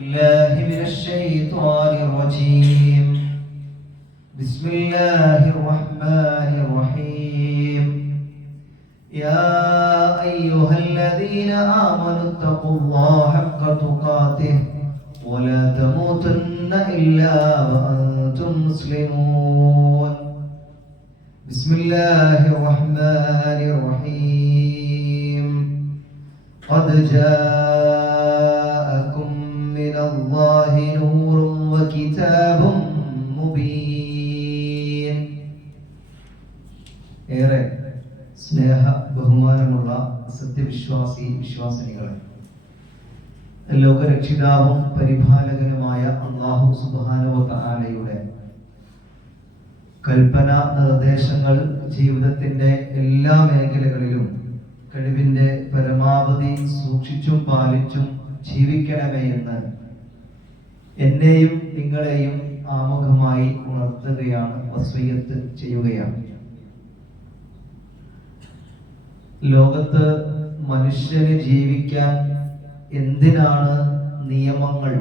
الله من الشيطان الرجيم. بسم الله الرحمن الرحيم. يا أيها الذين آمنوا اتقوا الله حق تقاته ولا تموتن إلا وأنتم مسلمون. بسم الله الرحمن الرحيم. قد جاءكم من الله نور وكتاب مبين. ഏറെ സ്നേഹ ബഹുമാനമുള്ള സത്യവിശ്വാസി വിശ്വാസിനികളെ, ലോകരക്ഷിതാവും പരിപാലകനുമായ അല്ലാഹു സുബ്ഹാനഹു വ തആലയുടെ കൽപ്പന നിർദ്ദേശങ്ങൾ ജീവിതത്തിന്റെ എല്ലാ മേഖലകളിലും കഴിവിന്റെ പരമാവധി സൂക്ഷിച്ചും പാലിച്ചും ജീവിക്കണമേ എന്ന് എന്നെയും നിങ്ങളെയും ആമുഖമായി ഉണർത്തുകയാണ്, വസിയ്യത്ത് ചെയ്യുകയാണ്. ലോകത്ത് മനുഷ്യന് ജീവിക്കാൻ എന്തിനാണ് നിയമങ്ങൾ,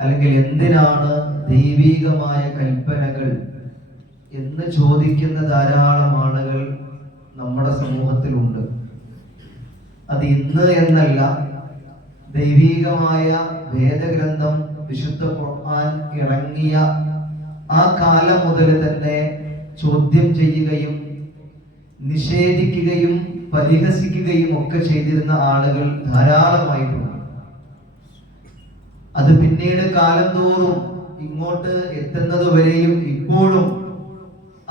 അല്ലെങ്കിൽ എന്തിനാണ് ദൈവികമായ കൽപ്പനകൾ എന്ന് ചോദിക്കുന്ന ധാരാളം ആളുകൾ നമ്മുടെ സമൂഹത്തിലുണ്ട്. അത് ഇന്ന് എന്നല്ല, ദൈവികമായ വേദഗ്രന്ഥം വിശുദ്ധ ഖുർആൻ ഇറങ്ങിയ ആ കാലം മുതൽ തന്നെ ചോദ്യം ചെയ്യുകയും നിഷേധിക്കുകയും പരിഹസിക്കുകയും ഒക്കെ ചെയ്തിരുന്ന ആളുകൾ ധാരാളമായിട്ടുണ്ട്. അത് പിന്നീട് കാലം തോറും ഇങ്ങോട്ട് എത്തുന്നത് വരെയും ഇപ്പോഴും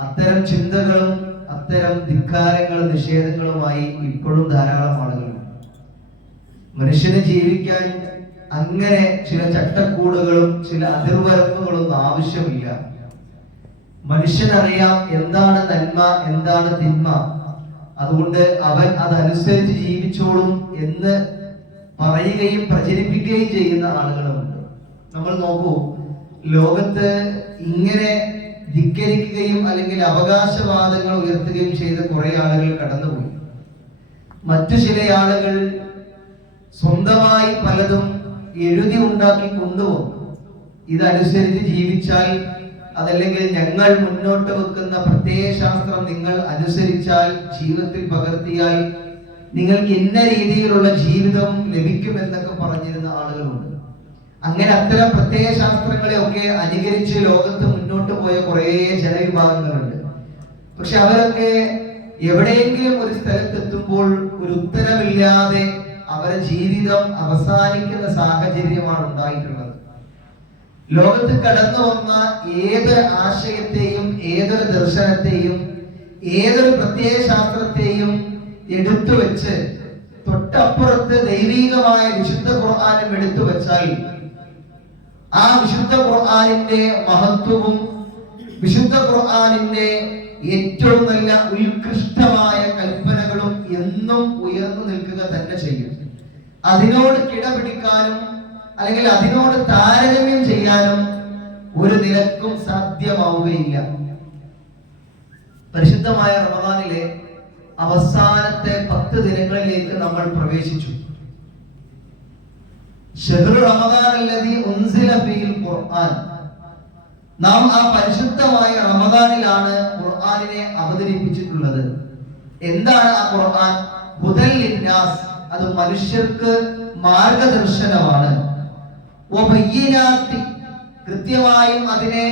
അത്തരം ചിന്തകളും അത്തരം ധിക്കാരങ്ങളും നിഷേധങ്ങളുമായി ഇപ്പോഴും ധാരാളം ആളുകളുണ്ട്. മനുഷ്യന് ജീവിക്കാൻ അങ്ങനെ ചില ചട്ടക്കൂടുകളും ചില അതിർവരമ്പുകളൊന്നും ആവശ്യമില്ല. മനുഷ്യനറിയാം എന്താണ് നന്മ, എന്താണ് തിന്മ, അതുകൊണ്ട് അവൻ അതനുസരിച്ച് ജീവിച്ചോളും എന്ന് പറയുകയും പ്രചരിപ്പിക്കുകയും ചെയ്യുന്ന ആളുകളുമുണ്ട്. നമ്മൾ നോക്കൂ, ലോകത്ത് ഇങ്ങനെ ധിക്കരിക്കുകയും അല്ലെങ്കിൽ അവകാശവാദങ്ങൾ ഉയർത്തുകയും ചെയ്ത കുറെ ആളുകൾ കടന്നുപോയി. മറ്റു ചില ആളുകൾ സ്വന്തമായി പലതും എഴുതി ഉണ്ടാക്കി കൊണ്ടുവന്നു. ഇതനുസരിച്ച് ജീവിച്ചാൽ, അതല്ലെങ്കിൽ ഞങ്ങൾ മുന്നോട്ട് വെക്കുന്ന പ്രത്യയശാസ്ത്രം നിങ്ങൾ അനുസരിച്ചാൽ, ജീവിതത്തിൽ പകർത്തിയാൽ നിങ്ങൾക്ക് ഇന്ന രീതിയിലുള്ള ജീവിതം ലഭിക്കുമെന്നൊക്കെ പറഞ്ഞിരുന്ന ആളുകളുണ്ട്. അങ്ങനെ അത്തരം പ്രത്യയശാസ്ത്രങ്ങളെ ഒക്കെ അനുകരിച്ച് ലോകത്ത് മുന്നോട്ട് പോയ കുറെ ജനവിഭാഗങ്ങളുണ്ട്. പക്ഷെ അവരൊക്കെ എവിടെയെങ്കിലും ഒരു സ്ഥലത്തെത്തുമ്പോൾ ഒരു ഉത്തരമില്ലാതെ അവരുടെ ജീവിതം അവസാനിക്കുന്ന സാഹചര്യമാണ് ഉണ്ടായിട്ടുള്ളത്. ലോകത്ത് കടന്നു വന്ന ഏതൊരു ആശയത്തെയും, ഏതൊരു ദർശനത്തെയും, ഏതൊരു പ്രത്യയശാസ്ത്രത്തെയും എടുത്തു വെച്ച് തൊട്ടപ്പുറത്ത് ദൈവികമായ വിശുദ്ധ ഖുർആനും എടുത്തു വെച്ചാൽ, ആ വിശുദ്ധ ഖുർആനിന്റെ മഹത്വവും വിശുദ്ധ ഖുർആനിന്റെ ഏറ്റവും നല്ല ഉത്കൃഷ്ടമായ കൽപ്പനകളും എന്നും ഉയർന്നു നിൽക്കുക തന്നെ ചെയ്യും. അതിനോട് കിടപിടിക്കാനും അല്ലെങ്കിൽ അതിനോട് താരതമ്യം ചെയ്യാനും ഒരു നിലക്കും സാധ്യമാവുകയില്ല. പരിശുദ്ധമായ റമദാനിലെ അവസാനത്തെ 10 ദിനങ്ങളിലേക്ക് നമ്മൾ പ്രവേശിച്ചു. ശഹ്റു റമദാൻ അല്ലദീ ഉൻസില ഫീഹിൽ ഖുർആൻ. നാം ആ പരിശുദ്ധമായ റമദാനിലാണ് ഖുർആനിനെ അവതരിപ്പിച്ചിട്ടുള്ളത്. എന്താണ് ആ ഖുർആൻ? ഹുദൽ ലിന്നാസ്, അത് മനുഷ്യർക്ക് മാർഗദർശനമാണ്. വബയ്യിനാത്തി, കൃത്യമായും അതിനെ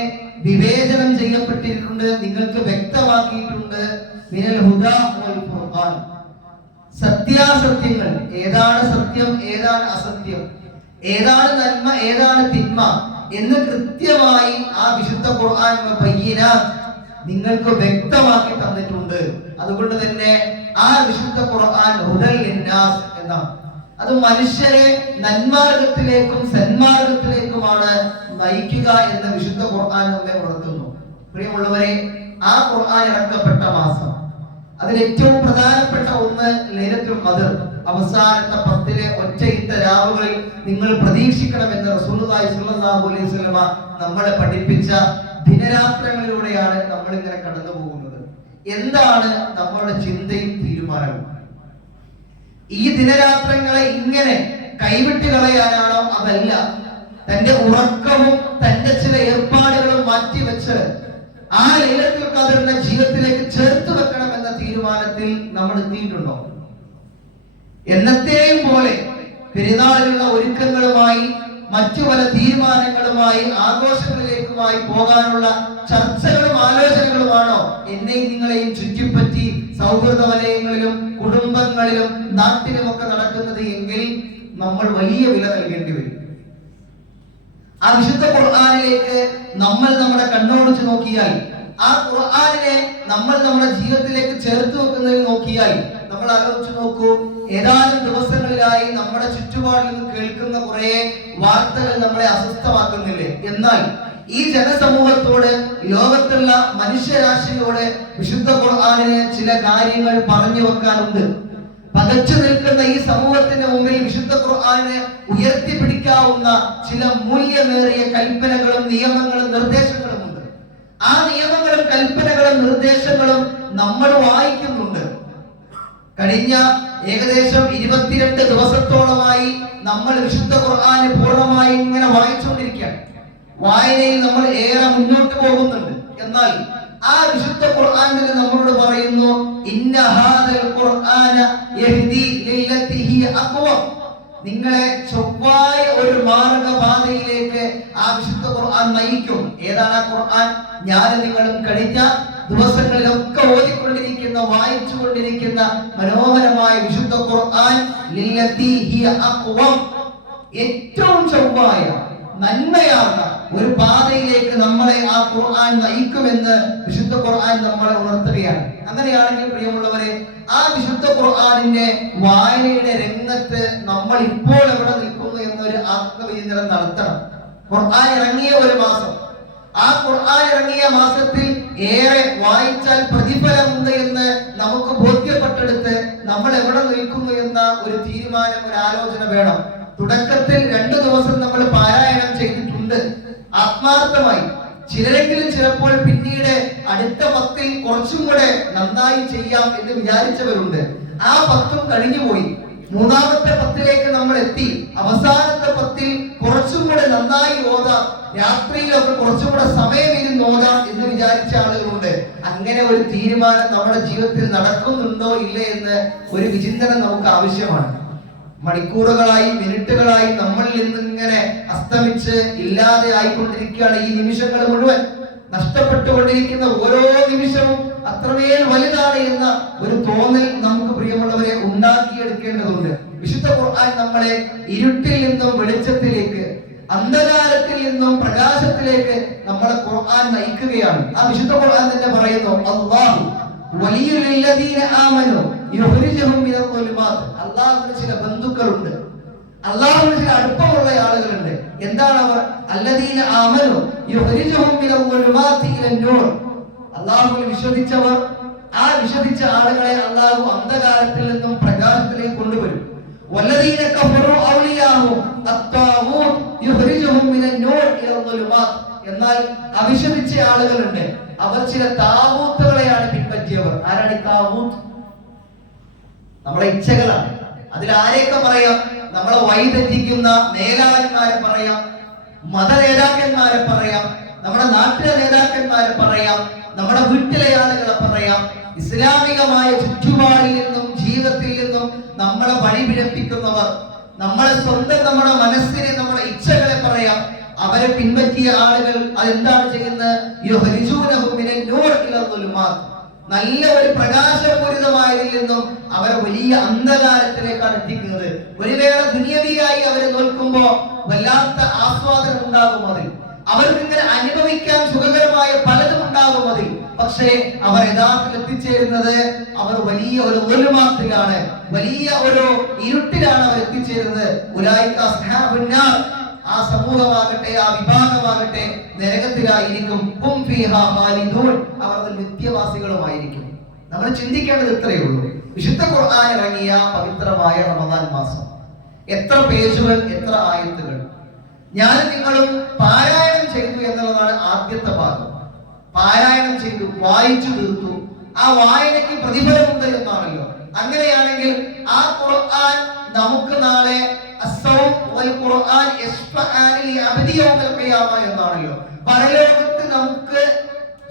വിവേചനം ചെയ്യപ്പെട്ടിട്ടുണ്ട്, നിങ്ങൾക്ക് വ്യക്തമാക്കിയിട്ടുണ്ട്. മിനൽ ഹുദാ വൽ ഫുർഖാൻ, സത്യാസത്യങ്ങൾ, ഏതാണ് സത്യം, ഏതാണ് അസത്യം, ഏതാണ് നന്മ, ഏതാണ് തിന്മ എന്ന് കൃത്യമായി ആ വിശുദ്ധ ഖുർആൻ ബയ്യിനാത്ത് നിങ്ങൾക്ക് വ്യക്തമാക്കി തന്നിട്ടുണ്ട്. അതുകൊണ്ട് തന്നെ ആ വിശുദ്ധ ഖുർആൻ ഹുദൽ ലിന്നാസ് എന്നാണ്. അത് മനുഷ്യരെ നന്മാർഗത്തിലേക്കും സന്മാർഗത്തിലേക്കുമാണ് നയിക്കുക എന്ന് വിശുദ്ധ ഖുർആൻ നമ്മെ ഉണർത്തുന്നു. പ്രിയമുള്ളവരെ, ആ ഖുർആൻ ഇറക്കപ്പെട്ട മാസം, അതിൽ ഏറ്റവും പ്രധാനപ്പെട്ട ഒന്ന് ലൈലത്തുൽ ഖദ്ർ, അവസാനത്തെ 10 ഒറ്റയിട്ട രാവുകളിൽ നിങ്ങൾ പ്രതീക്ഷിക്കണമെന്ന് റസൂലുള്ളാഹി സ്വല്ലല്ലാഹു അലൈഹി വസല്ലമ നമ്മളെ പഠിപ്പിച്ച ദിനരാത്രങ്ങളിലൂടെയാണ് നമ്മൾ ഇങ്ങനെ കടന്നു പോകുന്നത്. എന്താണ് നമ്മളുടെ ചിന്തയും തീരുമാനവും? ഈ ദിനരാത്രങ്ങളെ ഇങ്ങനെ കൈവിട്ട് കളയാനാണോ, അതല്ല, തന്റെ ഉറക്കവും തന്റെ ചില ഏർപ്പാടുകളും മാറ്റിവെച്ച് ആ ലൈലത്തുൽ ഖദറിനെ ജീവിതത്തിലേക്ക് ചേർത്ത് വെക്കണം എന്ന തീരുമാനത്തിൽ നമ്മൾ എത്തിയിട്ടുണ്ടോ? എന്നത്തെയും പോലെ പെരുന്നാളിലുള്ള ഒരുക്കങ്ങളുമായി മറ്റു പല തീരുമാനങ്ങളുമായി ആഘോഷങ്ങളിലേക്കുമായി പോകാനുള്ള ചർച്ചകളും ആലോചനകളുമാണോ എന്നെയും നിങ്ങളെയും ചുറ്റിപ്പറ്റി സൗഹൃദ വലയങ്ങളിലും കുടുംബങ്ങളിലും നാട്ടിലുമൊക്കെ നടക്കുന്നത് എങ്കിൽ നമ്മൾ വലിയ വില നൽകേണ്ടി വരും. ആ വിശുദ്ധ ഖുർആനിലേക്ക് നമ്മൾ നമ്മുടെ കണ്ണോടിച്ച് നോക്കിയാൽ, ആ ഖുർആനിനെ നമ്മൾ നമ്മുടെ ജീവിതത്തിലേക്ക് ചേർത്ത് വെക്കുന്നതിൽ നോക്കിയാൽ, നമ്മൾ ആലോചിച്ച് നോക്കൂ, ഏതാനും ദിവസങ്ങളിലായി നമ്മുടെ ചുറ്റുപാടിൽ നിന്ന് കേൾക്കുന്ന കുറെ വാർത്തകൾ നമ്മളെ അസ്വസ്ഥമാക്കുന്നില്ലേ? എന്നാൽ ഈ ജനസമൂഹത്തോട്, ലോകത്തുള്ള മനുഷ്യരാശിയോട് വിശുദ്ധ ഖുർആനിന് ചില കാര്യങ്ങൾ പറഞ്ഞു വെക്കാനുണ്ട്. പകച്ചു നിൽക്കുന്ന ഈ സമൂഹത്തിന്റെ മുമ്പിൽ വിശുദ്ധ ഖുർആനിനെ ഉയർത്തിപ്പിടിക്കാവുന്ന ചില മൂല്യമേറിയ കൽപ്പനകളും നിയമങ്ങളും നിർദ്ദേശങ്ങളും ഉണ്ട്. ആ നിയമങ്ങളും കൽപ്പനകളും നിർദ്ദേശങ്ങളും നമ്മൾ വായിക്കുന്നുണ്ട്. കഴിഞ്ഞ ഏകദേശം 22 ദിവസത്തോളമായി നമ്മൾ വിശുദ്ധ ഖുർആന് പൂർണ്ണമായി ഇങ്ങനെ വായിച്ചുകൊണ്ടിരിക്കുകയാണ്. വായനയിൽ നമ്മൾ ഏറെ മുന്നോട്ട് പോകുന്നുണ്ട്. എന്നാൽ ആ വിശുദ്ധ ഖുർആൻ തന്നെ നമ്മളോട് പറയുന്നു, ഇന്ന ഹാദൽ ഖുർആന യഹ്ദി ലില്ലതി ഹിയ അഖ്വം. നിങ്ങളെ ചൊവ്വായ ഒരു മാർഗപാതയിലേക്ക് ആ വിശുദ്ധ ഖുർആൻ നയിക്കും. ഏതാണ് ആ ഖുർആൻ? ഞാൻ നിങ്ങളും കഴിഞ്ഞ ദിവസങ്ങളിലൊക്കെ ഓതിക്കൊണ്ടിരിക്കുന്ന, വായിച്ചുകൊണ്ടിരിക്കുന്ന മനോഹരമായ വിശുദ്ധ ഖുർആൻ ലില്ലതി ഹിയ അഖ്വം, ഏറ്റവും ചൊവ്വായ നന്മയാർന്ന ഒരു പാതയിലേക്ക് നമ്മളെ ആ ഖുർആൻ നയിക്കുമെന്ന് വിശുദ്ധ ഖുർആൻ നമ്മളെ ഉണർത്തുകയാണ്. അങ്ങനെയാണെങ്കിൽ പ്രിയമുള്ളവരെ, ആ വിശുദ്ധ ഖുർആനിന്റെ വായനയുടെ രംഗത്ത് നമ്മൾ ഇപ്പോൾ എവിടെ നിൽക്കുന്നു എന്നൊരു ആത്മവിചിന്തനം നടത്തണം. ഖുർആൻ ഇറങ്ങിയ ഒരു മാസം, ആ ഖുർആൻ ഇറങ്ങിയ മാസത്തിൽ ഏറെ വായിച്ചാൽ പ്രതിഫലമുണ്ട് എന്ന് നമുക്ക് ബോധ്യപ്പെട്ടെടുത്ത് നമ്മൾ എവിടെ നിൽക്കുന്നു എന്ന ഒരു തീരുമാനം, ഒരു ആലോചന വേണം. തുടക്കത്തിൽ 2 ദിവസം നമ്മൾ പാരായണം ചെയ്തിട്ടുണ്ട് ആത്മാർത്ഥമായി. ചിലരെങ്കിലും ചിലപ്പോൾ പിന്നീട് അടുത്ത 10ൽ കുറച്ചും കൂടെ നന്നായി ചെയ്യാം എന്ന് വിചാരിച്ചവരുണ്ട്. ആ 10ഉം കഴിഞ്ഞുപോയി. 3ാമത്തെ 10ലേക്ക് നമ്മൾ എത്തി. അവസാനത്തെ 10ൽ കുറച്ചും കൂടെ നന്നായി ഓതാം, രാത്രിയിലൊക്കെ കുറച്ചും കൂടെ സമയം ഇരുന്ന് ഓതാം എന്ന് വിചാരിച്ച ആളുകളുണ്ട്. അങ്ങനെ ഒരു തീരുമാനം നമ്മുടെ ജീവിതത്തിൽ നടക്കുന്നുണ്ടോ ഇല്ലേ എന്ന് ഒരു വിചിന്തനം നമുക്ക് ആവശ്യമാണ്. മണിക്കൂറുകളായി, മിനിറ്റുകളായി നമ്മളിൽ നിന്ന് ഇങ്ങനെ അസ്തമിച്ച് ഇല്ലാതെ ആയിക്കൊണ്ടിരിക്കുകയാണ്. ഈ നിമിഷങ്ങൾ മുഴുവൻ നഷ്ടപ്പെട്ടുകൊണ്ടിരിക്കുന്ന ഓരോ നിമിഷവും അത്രമേൽ വലുതാണ് എന്ന ഒരു തോന്നൽ നമുക്ക് പ്രിയമുള്ളവരെ ഉണ്ടാക്കിയെടുക്കേണ്ടതുണ്ട്. വിശുദ്ധ ഖുർആൻ നമ്മളെ ഇരുട്ടിൽ നിന്നും വെളിച്ചത്തിലേക്ക്, അന്ധകാരത്തിൽ നിന്നും പ്രകാശത്തിലേക്ക് നമ്മളെ ഖുർആൻ നയിക്കുകയാണ്. ആ വിശുദ്ധ ഖുർആൻ തന്നെ പറയുന്നു, അല്ലാഹു വലിയുല്ലദീന ആമനു യുഖ്രിജുഹും മിനൽ ളുലുമാത്. അല്ലാഹുവിന് ചില ബന്ധുക്കളുണ്ട്, അല്ലാഹുവിന് ചില അടുപ്പമുള്ള ആളുകളുണ്ട്. എന്താണ് അവർ? അല്ലദീന ആമനു യുഖ്രിജുഹും മിനൽ ളുലുമാതി ഇലൻ നൂർ. അല്ലാഹുവിൽ വിശ്വസിച്ചവർ, ആ വിശ്വസിച്ച ആളുകളെ അല്ലാഹു അന്ധകാരത്തിൽ നിന്നും പ്രകാശത്തിലേക്ക് കൊണ്ടുവരും. വല്ലദീന കഫറു ഔലിയാഹു അത്താഗൂത്ത് യുഖ്രിജുഹും മിനൻ നൂർ ഇലൽ ളുലുമാത്. എന്നാൽ അവിശ്വസിച്ച ആളുകളുണ്ട്, അവർ ചില താഗൂത്തുകളെയാണ് പിൻപറ്റിയവർ. ആരാണ് ഈ താഗൂത്ത്? നമ്മളെ ഇച്ഛകളാണ്. അതിൽ ആരെയൊക്കെ പറയാം? നമ്മളെ വഴിതെറ്റിക്കുന്ന മേലാളന്മാരെ പറയാം, മത നേതാക്കന്മാരെ പറയാം, നമ്മുടെ നാട്ടിലെ നേതാക്കന്മാരെ പറയാം, നമ്മുടെ വീട്ടിലെ ആളുകളെ പറയാം. ഇസ്ലാമികമായ ചുറ്റുപാടിൽ നിന്നും ജീവിതത്തിൽ നിന്നും നമ്മളെ വഴിപിഴപ്പിക്കുന്നവർ, നമ്മളെ സ്വന്തം നമ്മുടെ മനസ്സിനെ, നമ്മുടെ ഇച്ഛകളെ പറയാം. അവരെ പിൻപറ്റിയ ആളുകൾ അതെന്താണ് ചെയ്യുന്നത്? നല്ല ഒരു പ്രകാശപൂരിതമായതിൽ നിന്നും അവരെ വലിയ അന്ധകാരത്തിലേക്കാണ് എത്തിക്കുന്നത്. ഒരു വേള ദുനിയവിയായി അവരെ നോക്കുമ്പോ വല്ലാത്ത ആസ്വാദനം ഉണ്ടാകും അതിൽ, അവർക്ക് ഇങ്ങനെ അനുഭവിക്കാൻ സുഖകരമായ പലതും ഉണ്ടാകും അതിൽ. പക്ഷേ അവർ യഥാർത്ഥത്തിൽ എത്തിച്ചേരുന്നത് അവർ വലിയ ഒരു ദുൽമാത്തിലാണ്, വലിയ ഒരു ഇരുട്ടിലാണ് അവർ എത്തിച്ചേരുന്നത്. ഉലൈക അസ്ഹാബുൻ നാർ. ആ സമൂഹമാകട്ടെ, ആ വിഭാഗമാകട്ടെ നരകത്തിലായിരിക്കും. ഹും ഫീഹാ ഖാലിദൂൻ. അവർ നിത്യവാസികളുമായിരിക്കും. നമ്മൾ ചിന്തിക്കേണ്ടത് ഇത്രയേ ഉള്ളൂ. വിശുദ്ധ ഖുർആൻ ഇറങ്ങിയ പവിത്രമായ റമദാൻ മാസം, എത്ര പേജുകൾ, എത്ര ആയത്തുകൾ ഞാൻ നിങ്ങളും പാരായണം ചെയ്തു എന്നുള്ളതാണ് ആദ്യത്തെ ഭാഗം. പാരായണം ചെയ്തു, വായിച്ചു തീർത്തു. ആ വായനയ്ക്ക് പ്രതിഫലമുണ്ട് എന്നാണല്ലോ. അങ്ങനെയാണെങ്കിൽ ആ ഖുർആൻ നമുക്ക് നാളെ അസ്സൗം വൽ ഖുർആൻ യശ്ഫഅനി ലി അബ്ദി യൗമൽ ഖിയാമ എന്നാണല്ലോ. പരലോകത്ത് നമുക്ക്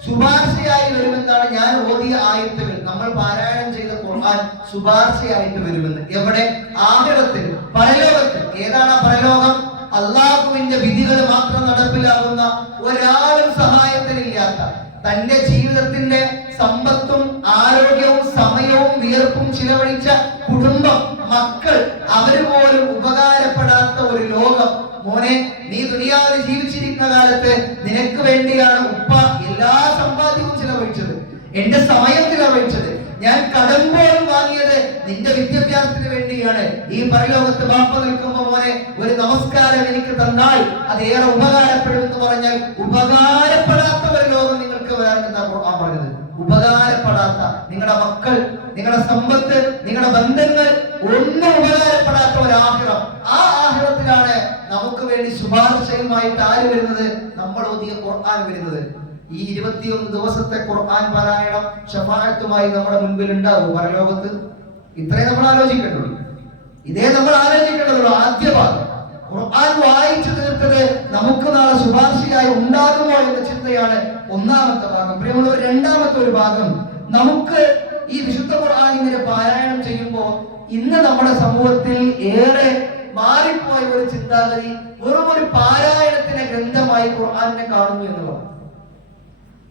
ശുപാർശയായി വരുമെന്നാണ് ഞാൻ ഓതിയ ആയത്തുകൾ, നമ്മൾ പാരായണം ചെയ്ത ഖുർആൻ ശുപാർശയായിട്ട് വരുമെന്ന്. എവിടെ? ആഖിറത്തിൽ, പരലോകത്തിൽ. ഏതാണ് ആ പരലോകം? അള്ളാഹുവിന്റെ വിധികൾ മാത്രം നടപ്പിലാകുന്ന, ഒരാളും സഹായത്തിനില്ലാത്ത, തന്റെ ജീവിതത്തിന്റെ സമ്പത്തും ആരോഗ്യവും സമയവും വിയർപ്പും ചിലവഴിച്ച കുടുംബം, മക്കൾ, അവര് പോലും ഉപകാരപ്പെടാത്ത ഒരു ലോകം. മോനെ, നീ ദുനിയാവിൽ ജീവിച്ചിരിക്കുന്ന കാലത്ത് നിനക്ക് വേണ്ടിയാണ് ഉപ്പ എല്ലാ സമ്പാദ്യവും ചിലവഴിച്ചത്, എന്റെ സമയം ചിലവഴിച്ചത്, ഞാൻ കടം പോലും വാങ്ങിയത് നിന്റെ വിദ്യാഭ്യാസത്തിന് വേണ്ടിയാണ്. ഈ പരലോകത്ത് ബാപ്പ നിൽക്കുമ്പോ മോനെ ഒരു നമസ്കാരം എനിക്ക് തന്നാൽ അത് ഏറെ ഉപകാരപ്പെടുമെന്ന് പറഞ്ഞാൽ ഉപകാരപ്പെടാത്ത ഒരു ലോകം നിങ്ങൾക്ക് വരാനെന്നാ ഖുർആൻ പറഞ്ഞത്. ഉപകാരപ്പെടാത്ത നിങ്ങളുടെ മക്കൾ, നിങ്ങളുടെ സമ്പത്ത്, നിങ്ങളുടെ ബന്ധങ്ങൾ ഒന്നും ഉപകാരപ്പെടാത്ത ഒരു ആഖിറം. ആ ആഖിറത്തിലാണ് നമുക്ക് വേണ്ടി ശുപാർശയുമായിട്ട് ആര് വരുന്നത്? നമ്മൾ ഓതിയ ഖുർആൻ വരുന്നത്. ഈ 21 ദിവസത്തെ ഖുർആൻ പാരായണം ശഫാഅത്തുമായി നമ്മുടെ മുൻപിൽ ഉണ്ടാവും പരലോകത്ത്. ഇത്രേ നമ്മൾ ആലോചിക്കേണ്ടുള്ളൂ. ഇതേ നമ്മൾ ആലോചിക്കേണ്ടതുള്ളൂ. ആദ്യ ഭാഗം ഖുർആൻ വായിച്ചു തീർത്തത് നമുക്ക് നാളെ ശുപാർശയായി ഉണ്ടാകുമോ എന്ന ചിന്തയാണ് ഒന്നാമത്തെ ഭാഗം. പ്രിയമുള്ളവർ, രണ്ടാമത്തെ ഒരു ഭാഗം, നമുക്ക് ഈ വിശുദ്ധ ഖുർആൻ ഇങ്ങനെ പാരായണം ചെയ്യുമ്പോൾ ഇന്ന് നമ്മുടെ സമൂഹത്തിൽ ഏറെ മാറിപ്പോയ ഒരു ചിന്താഗതി, വെറും ഒരു പാരായണത്തിന്റെ ഗ്രന്ഥമായി ഖുർആനിനെ കാണുന്നു എന്നുള്ളതാണ്.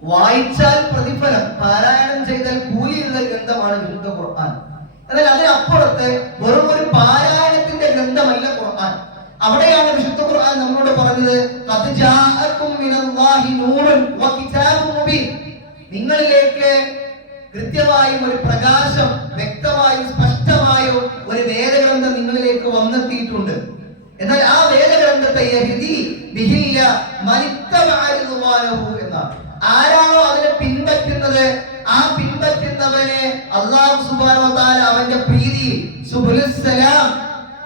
വായിച്ചാൽ പ്രതിഫലം, പാരായണം ചെയ്താൽ കൂലിയുള്ള ഗ്രന്ഥമാണ് വിശുദ്ധ ഖുർആൻ. എന്നാൽ അതിനപ്പുറത്ത് വെറും ഒരു പാരായണത്തിന്റെ ഗ്രന്ഥമല്ല ഖുർആൻ. അവിടെയാണ് വിശുദ്ധ ഖുർആൻ നമ്മളോട് പറഞ്ഞത്, ഖദ് ജാഅകും മിനല്ലാഹി നൂറുൻ വ കിതാബും മുബീൻ. നിങ്ങളിലേക്ക് കൃത്യമായും ഒരു പ്രകാശം, വ്യക്തമായും സ്പഷ്ടമായും ഒരു വേദഗ്രന്ഥം നിങ്ങളിലേക്ക് വന്നെത്തിയിട്ടുണ്ട്. എന്നാൽ ആ വേദഗ്രന്ഥത്തെ യഹ്ദി ബിഹില്ല മനിത്തബഅ റിദ്വാനഹു എന്നാണ്. ആരാണോ അതിനെ പിൻപറ്റുന്നത്, ആ പിൻപറ്റുന്നവനെ അല്ലാഹു സുബ്ഹാനഹു വ തആല അവന്റെ പ്രീതി, സുബ്ഹുലുസ് സലാം,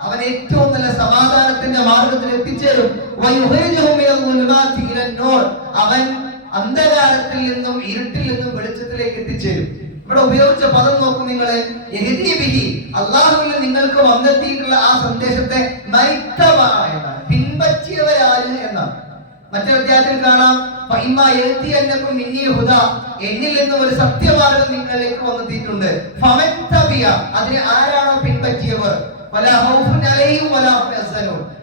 അവൻ ഏറ്റവും നല്ല സമാധാനത്തിന്റെ മാർഗത്തിൽ എത്തിച്ചേരും. വയുഖ്രിജുഹു മിനൽ ളുൽമാതി ഇലൻ നൂർ, അവൻ അന്ധകാരത്തിൽ നിന്നും ഇരുട്ടിൽ നിന്നും വെളിച്ചത്തിലേക്ക് എത്തിച്ചേരും. ഇവിടെ ഉപയോഗിച്ച പദം നോക്കൂ നിങ്ങൾ, യഹ്ദി ബിഹി, അല്ലാഹുവിൽ നിങ്ങൾക്ക് വന്നെത്തിയിട്ടുള്ള ആ സന്ദേശത്തെ മൈത്തബഅ, പിൻപറ്റിയവരാര് എന്നാണ്. മറ്റൊരു അധ്യായത്തിൽ കാണാം, എന്നിൽ നിന്ന് ഒരു സത്യമാർഗം നിങ്ങളിലേക്ക് വന്നെത്തിയിട്ടുണ്ട്. അതിനെ ആരാണോ പിൻപറ്റിയവർ,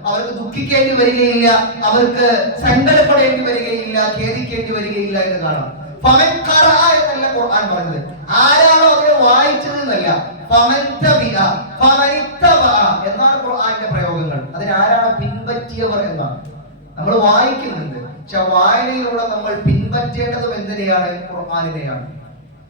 അവർക്ക് ദുഃഖിക്കേണ്ടി വരികയില്ല, അവർക്ക് സങ്കടപ്പെടേണ്ടി വരികയില്ല, ഖേദിക്കേണ്ടി വരികയില്ല എന്ന് കാണാം. എന്നല്ല ഖുർആൻ പറഞ്ഞത്, ആരാണോ അതിനെ വായിച്ചത് എന്നല്ല, എന്നാണ് ഖുർആന്റെ പ്രയോഗങ്ങൾ. അതിനാരാണ് പിൻപറ്റിയവർ എന്നാണ്. നമ്മൾ വായിക്കുന്നുണ്ട്, പക്ഷെ വായനയിലൂടെ നമ്മൾ പിൻപറ്റേണ്ടതും എന്തിനെയാണ്? ഖുർആനിനെയാണ്.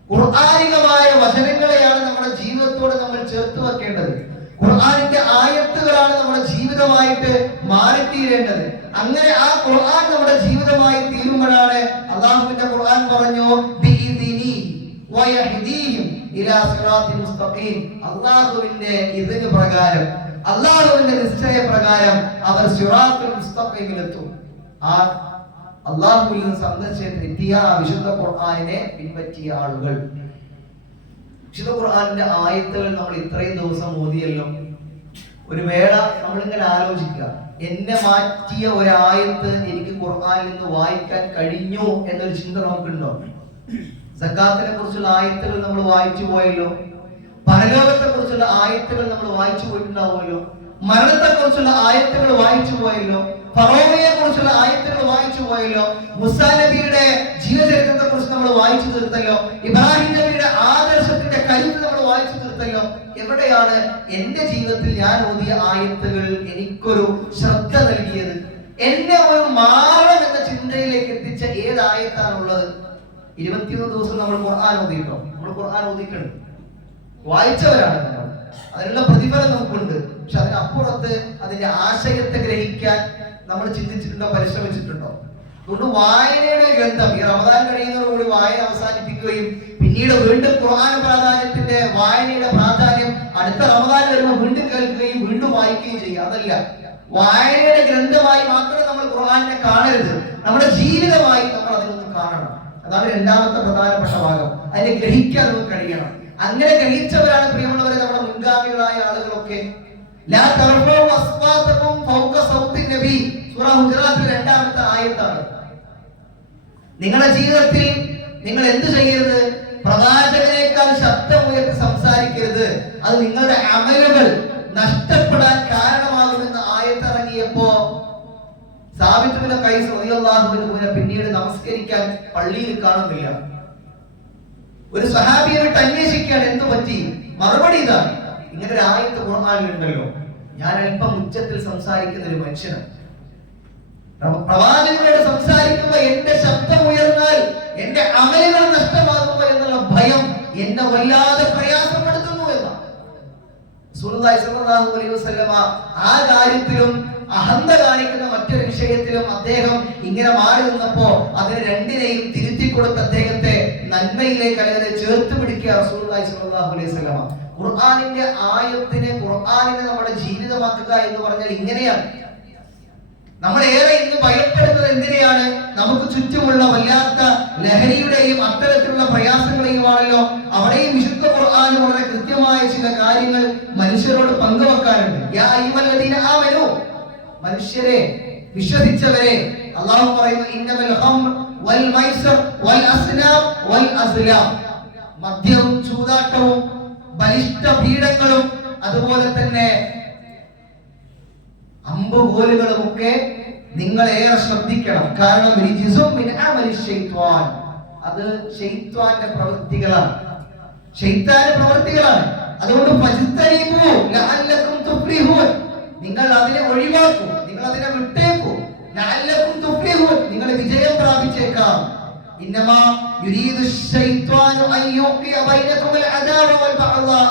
ഖുർആനികമായ വചനങ്ങളെയാണ് നമ്മുടെ ജീവിതത്തോട് നമ്മൾ ചേർത്ത് വെക്കേണ്ടത്. ഖുർആനിന്റെ ആയത്തുകളാണ് നമ്മുടെ ജീവിതമായിട്ട് മാറിത്തീരേണ്ടത്. അങ്ങനെ ആ ഖുർആൻ നമ്മുടെ ജീവിതമായി തീരുമ്പോഴാണ് അല്ലാഹുവിന്റെ ഖുർആൻ പറഞ്ഞു, ബിഇദ്നി വയഹ്ദീഹിം ഇലാ സിറാത്തിൽ മുസ്തഖീം. അല്ലാഹുവിന്റെ ഇദ്ന് പ്രകാരം, അല്ലാഹുവിന്റെ നിശ്ചയ പ്രകാരം അവർ സിറാത്തുൽ മുസ്തഖീമിലെത്തും. ആ അല്ലാഹുവിൽ നിന്ന് സന്ദേശിച്ചെത്തിയ വിശുദ്ധ ഖുർആനിനെ പിൻപറ്റിയ ആളുകൾ. വിശുദ്ധ ഖുർആനിന്റെ ആയത്തുകൾ നമ്മൾ ഇത്രയും ദിവസം ഓതിയല്ലോ. ഒരു വേള നമ്മളിങ്ങനെ ആലോചിക്കുക, എന്നെ മാറ്റിയ ഒരായത്ത് എനിക്ക് ഖുർആനിൽ നിന്ന് വായിക്കാൻ കഴിഞ്ഞു എന്നൊരു ചിന്ത നമുക്കുണ്ടോ? സക്കാത്തിനെ കുറിച്ചുള്ള ആയത്തുകൾ നമ്മൾ വായിച്ചു പോയല്ലോ. പരലോകത്തെ കുറിച്ചുള്ള ആയത്തുകൾ നമ്മൾ വായിച്ചു പോയിട്ടുണ്ടാവുമല്ലോ. മരണത്തെ കുറിച്ചുള്ള ആയത്തുകൾ വായിച്ചു പോയല്ലോ. ഫറോവയെ കുറിച്ചുള്ള ആയത്തുകൾ വായിച്ചു പോയല്ലോ. മൂസാ നബിയുടെ ജീവചരിത്രത്തെ കുറിച്ച് നമ്മൾ വായിച്ചു തീർത്തല്ലോ. ഇബ്രാഹിം നബിയുടെ ആദർശത്തിന്റെ കരുത്ത് നമ്മൾ വായിച്ചു തീർത്തല്ലോ. എവിടെയാണ് എന്റെ ജീവിതത്തിൽ ഞാൻ ഓതിയ ആയത്തുകൾ എനിക്കൊരു ശ്രദ്ധ നൽകിയത്, എന്നെ ഒരു മാറണം എന്ന ചിന്തയിലേക്ക് എത്തിച്ച ഏത് ആയത്താണുള്ളത്? 21 ദിവസം നമ്മൾ ഖുർആൻ ഓതിയിട്ടോ? നമ്മൾ ഖുർആൻ ഓതിയിട്ടുണ്ട്, വായിച്ചവരാണ് നമ്മൾ, അതിനുള്ള പ്രതിഫലം നമുക്കുണ്ട്. പക്ഷെ അതിനപ്പുറത്ത് അതിന്റെ ആശയത്തെ ഗ്രഹിക്കാൻ നമ്മൾ ചിന്തിച്ചിട്ടുണ്ടോ, പരിശ്രമിച്ചിട്ടുണ്ടോ? അതുകൊണ്ട് വായനയുടെ ഗ്രന്ഥം ഈ റമദാൻ കഴിയുന്നതോടുകൂടി വായന അവസാനിപ്പിക്കുകയും പിന്നീട് വീണ്ടും ഖുർആൻ പ്രാധാന്യത്തിന്റെ വായനയുടെ പ്രാധാന്യം അടുത്ത റമദാൻ വരുമ്പോൾ വീണ്ടും കേൾക്കുകയും വീണ്ടും വായിക്കുകയും ചെയ്യുക. അതല്ല, വായനയുടെ ഗ്രന്ഥമായി മാത്രം നമ്മൾ ഖുർആനിനെ കാണരുത്, നമ്മുടെ ജീവിതമായി നമ്മൾ അതിനൊന്ന് കാണണം. അതാണ് രണ്ടാമത്തെ പ്രധാനപ്പെട്ട ഭാഗം. അതിനെ ഗ്രഹിക്കാൻ നമുക്ക് കഴിയണം. അങ്ങനെ ഗ്രഹിച്ചവരാണ് പ്രിയമുള്ളവരെ നമ്മുടെ മുൻഗാമികളായ ആളുകളൊക്കെ. ലാ തർഫഉ അസ്വാതകും ഫൗക സൗത്തി നബി, സൂറ ഹുജറാത്തിലെ 2-ാമത്തെ ആയത്താണ്. നിങ്ങളുടെ ജീവിതത്തിൽ നിങ്ങൾ എന്ത് ചെയ്യരുത്? പ്രവാചകനേക്കാൾ ശബ്ദം ഉയർത്തി സംസാരിക്കരുത്. അത് നിങ്ങളുടെ അമലുകൾ നഷ്ടപ്പെടാൻ കാരണമാകുമെന്ന് ആയത്തിറങ്ങിയപ്പോ സാബിത്ത് ബിൻ ഖൈസ് റളിയല്ലാഹു അൻഹുവിനെ പിന്നീട് നമസ്കരിക്കാൻ പള്ളിയിൽ കാണുന്നില്ല. ഒരു സഹാബിയെ വിട്ട് അന്വേഷിക്കാൻ എന്തു പറ്റി? മറുപടി ഇതാണ്, ഇങ്ങനെ ഒരു ആയത്ത് ഖുർആനിൽ ഉണ്ടല്ലോ, ഞാൻ അല്പം ഉച്ചത്തിൽ സംസാരിക്കുന്ന ഒരു മനുഷ്യനാണ്. പ്രവാചകനോട് സംസാരിക്കുമ്പോൾ എന്റെ ശബ്ദം ഉയർന്നാൽ എന്റെ അമലുകൾ നഷ്ടമാകുമോ എന്നുള്ള ഭയം എന്നെ വല്ലാതെ പ്രയാസപ്പെടുത്തുന്നു എന്നാണ് റസൂലുള്ളാഹി സ്വല്ലല്ലാഹു അലൈഹി വസല്ലമ. ആ കാര്യത്തിലും അഹന്ത കാണിക്കുന്ന മറ്റൊരു വിഷയത്തിലും അദ്ദേഹം ഇങ്ങനെ മാറി നിന്നപ്പോ അതിന് രണ്ടിനെയും തിരുത്തി കൊടുത്ത് അദ്ദേഹത്തെ നന്മയിലേക്ക് അല്ലെങ്കിൽ ചേർത്ത് പിടിക്കുക റസൂലുള്ളാഹി സ്വല്ലല്ലാഹു അലൈഹി വസല്ലമ. ഖുർആനിന്റെ ആയത്തിനെ, ഖുർആനിനെ നമ്മുടെ ജീവിതമാക്കുക എന്ന് പറഞ്ഞാൽ ഇങ്ങനെയാണ്. നമ്മൾ ഏറെ ഇന്ന് ഭയപ്പെടുന്നത് എന്തിനെയാണ്? നമുക്ക് ചുറ്റുമുള്ള വല്ലാത്ത ലഹരിയുടെയും അത്തരത്തിലുള്ള പ്രയാസങ്ങളെയുമാണല്ലോ. അവിടെയും വിശുദ്ധ ഖുർആൻ വളരെ കൃത്യമായ ചില കാര്യങ്ങൾ മനുഷ്യരോട് പങ്കുവെക്കാറുണ്ട്. യാ അയ്യുഹല്ലദീന ആമനൂ, മനുഷ്യരെ, വിശ്വസിച്ചവരെ, അല്ലാഹു പറയുന്നു ഇന്നമൽ ഖംർ വൽ മൈസർ വൽ അസ്ലാം വൽ അസ്ലാം, മദ്യവും ചൂതാട്ടവും ബലിഷ്ഠ പീഡങ്ങളും അതുപോലെ തന്നെ അമ്പുകോലുകളും ഒക്കെ നിങ്ങൾ ഏറെ ശ്രദ്ധിക്കണം. കാരണം അത് ശൈത്വാന്റെ പ്രവൃത്തികളാണ്, ശൈത്താന്റെ പ്രവൃത്തികളാണ്. അതുകൊണ്ട് നിങ്ങൾ അതിനെ ഒഴിവാക്കൂ, നിങ്ങൾ അതിനെ വിട്ടേക്കൂ. നിങ്ങൾ വിജയം പ്രാപിച്ചേക്കാം. ഇന്നമാ യുരീദു ശൈത്വാനു അൻ യുഖിയ ബൈനകുമുൽ അദാവ വൽ ബഅദാ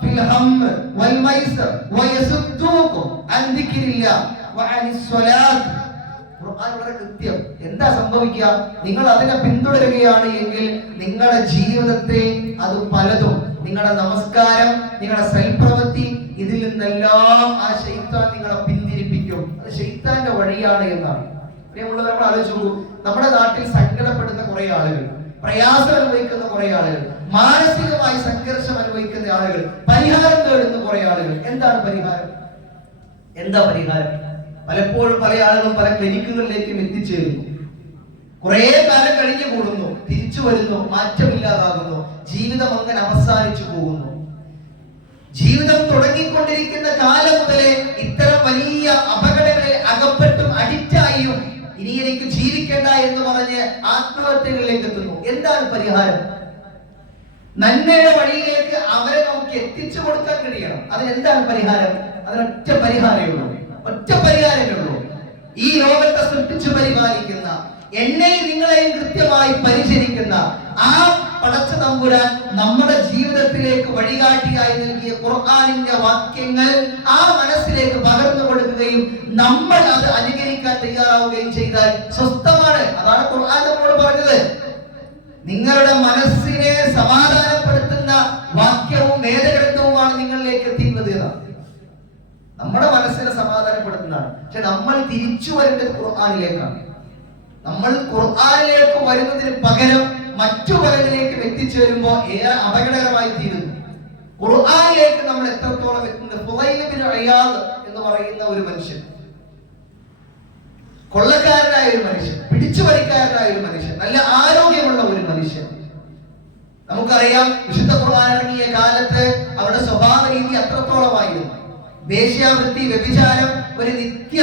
ഫിൽ ഹംർ വൽ മൈസർ വയസുദ്ദൂകും അൻ ദിക്രില്ലാഹ് വഅനിസ് സ്വലാത്ത്. ഖുർആൻ വളരെ കൃത്യം. എന്താ സംഭവിക്കുക? നിങ്ങൾ അതിനെ പിന്തുടരുകയാണ് എങ്കിൽ നിങ്ങളുടെ ജീവിതത്തെ അത് പലതും, നിങ്ങളുടെ നമസ്കാരം, നിങ്ങളുടെ സൽപ്രവൃത്തി, ഇതിൽ നിന്നെല്ലാം ആ ശൈത്താൻ നിങ്ങളെ പിന്തിരിപ്പിക്കും. അത് ശൈത്താന്റെ വഴിയാണ് എന്നാണ്. പ്രിയമുള്ളവർ, നമ്മൾ ആലോചിച്ചു, നമ്മുടെ നാട്ടിൽ സങ്കടപ്പെടുന്ന കുറെ ആളുകൾ, പ്രയാസം അനുഭവിക്കുന്ന കുറെ ആളുകൾ, മാനസികമായി സംഘർഷം അനുഭവിക്കുന്ന ആളുകൾ, പരിഹാരം തേടുന്ന കുറെ ആളുകൾ. എന്താണ് പരിഹാരം? എന്താ പരിഹാരം? പലപ്പോഴും പല ആളുകളും പല ക്ലിനിക്കുകളിലേക്കും എത്തിച്ചേരുന്നു. കുറെ കാലം കഴിഞ്ഞു കൂടുന്നു, തിരിച്ചു വരുന്നു, മാറ്റമില്ലാതാകുന്നു, ജീവിതം അങ്ങനെ അവസാനിച്ചു പോകുന്നു. ജീവിതം തുടങ്ങിക്കൊണ്ടിരിക്കുന്ന കാലം മുതലേ ഇത്തരം വലിയ അപകടങ്ങളിൽ അകപ്പെട്ടും അഡിക്റ്റായും ഇനി എനിക്ക് ജീവിക്കേണ്ട എന്ന് പറഞ്ഞ് ആത്മഹത്യകളിലേക്ക് എത്തുന്നു. എന്താണ് പരിഹാരം? നന്മയുടെ വഴിയിലേക്ക് അവരെ നമുക്ക് എത്തിച്ചു കൊടുക്കാൻ കഴിയണം. അതിനെന്താണ് പരിഹാരം? അതിനൊറ്റ പരിഹാരമേ ഉള്ളൂ, ഒറ്റ പരിഹാരമേ ഉള്ളൂ. ഈ ലോകത്തെ സൃഷ്ടിച്ചു പരിപാലിക്കുന്ന, എന്നെയും നിങ്ങളെയും കൃത്യമായി പരിചരിക്കുന്ന ആ പടച്ച തമ്പുരാൻ നമ്മുടെ ജീവിതത്തിലേക്ക് വഴികാട്ടിയായി നൽകിയ ഖുർആനിന്റെ വാക്യങ്ങൾ ആ മനസ്സിലേക്ക് പകർന്നു കൊടുക്കുകയും നമ്മൾ അത് അനുകരിക്കാൻ തയ്യാറാവുകയും ചെയ്താൽ സ്വസ്ഥമാണ്. അതാണ് ഖുർആൻ നമ്മോട് പറഞ്ഞത്. നിങ്ങളുടെ മനസ്സിനെ സമാധാനപ്പെടുത്തുന്ന വാക്യവും വേദഗ്രന്ഥവുമാണ് നിങ്ങളിലേക്ക് എത്തിക്കുന്നത് എന്നാണ്. നമ്മുടെ മനസ്സിനെ സമാധാനപ്പെടുത്തുന്നതാണ്. പക്ഷെ നമ്മൾ തിരിച്ചു വരേണ്ടത് ഖുർആനിലേക്കാണ്. നമ്മൾ ഖുർആനിലേക്ക് വരുന്നതിന് പകരം മറ്റു പലതിലേക്ക് എത്തിച്ചേരുമ്പോൾ ഏറെ അപകടകരമായി തീരുന്നു. ഖുർആനിലേക്ക് നമ്മൾ എത്രത്തോളം എത്തുന്നത്? ഫുളൈൽ ബിൻ ഇയാദ് എന്ന് പറയുന്ന ഒരു മനുഷ്യൻ, കൊള്ളക്കാരനായ ഒരു മനുഷ്യൻ, പിടിച്ചുപറിക്കാരനായ ഒരു മനുഷ്യൻ, നല്ല ആരോഗ്യമുള്ള ഒരു മനുഷ്യൻ. നമുക്കറിയാം, വിശുദ്ധ ഖുർആൻ ഇറങ്ങിയ കാലത്ത് അവരുടെ സ്വഭാവ രീതി അത്രത്തോളമായിരുന്നു. വേശ്യാവൃത്തി, വ്യഭിചാരം ഒരു നിത്യ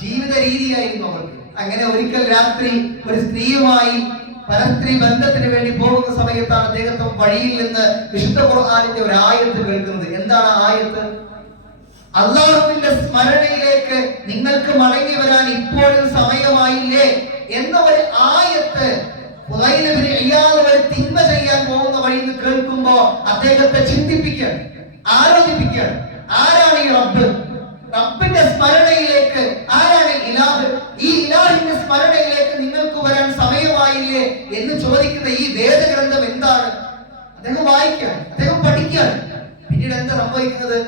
ജീവിത രീതിയായിരുന്നു അവർക്ക്. അങ്ങനെ ഒരിക്കൽ രാത്രി ഒരു സ്ത്രീയുമായി പരസ്ത്രീ ബന്ധത്തിന് വേണ്ടി പോകുന്ന സമയത്താണ് അദ്ദേഹത്തെ വഴിയിൽ നിന്ന് വിശുദ്ധ ഖുർആനിന്റെ ഒരു ആയത്ത് കേൾക്കുന്നത്. എന്താണ് ആയത്ത്? അല്ലാഹുവിന്റെ സ്മരണയിലേക്ക് നിങ്ങൾക്ക് മടങ്ങി വരാൻ ഇപ്പോഴും സമയമായില്ലേ എന്ന ഒരു ആയത്ത് ഫുളൈൽ ബിൻ ഇയാദ് ഒരു തിന്മ ചെയ്യാൻ പോകുന്ന വഴിയിൽ നിന്ന് കേൾക്കുമ്പോ അദ്ദേഹത്തെ ചിന്തിപ്പിക്കാൻ, ആലോചിപ്പിക്കാൻ, ആരാണ് ഈ റബ്ബ്? റബ്ബിന്റെ സ്മരണയിലേക്ക് ആരാണ് ഇലാഹ്? ഈ ഇലാഹിന്റെ സ്മരണയിലേക്ക് നിങ്ങൾക്ക് വരാൻ സമയമായില്ലേ എന്ന് ചോദിക്കുന്ന ഈ വേദഗ്രന്ഥം എന്താണ്? അദ്ദേഹം വായിക്കാൻ, അദ്ദേഹം പഠിക്കാൻ. പിന്നീട് എന്താ സംഭവിക്കുന്നത്?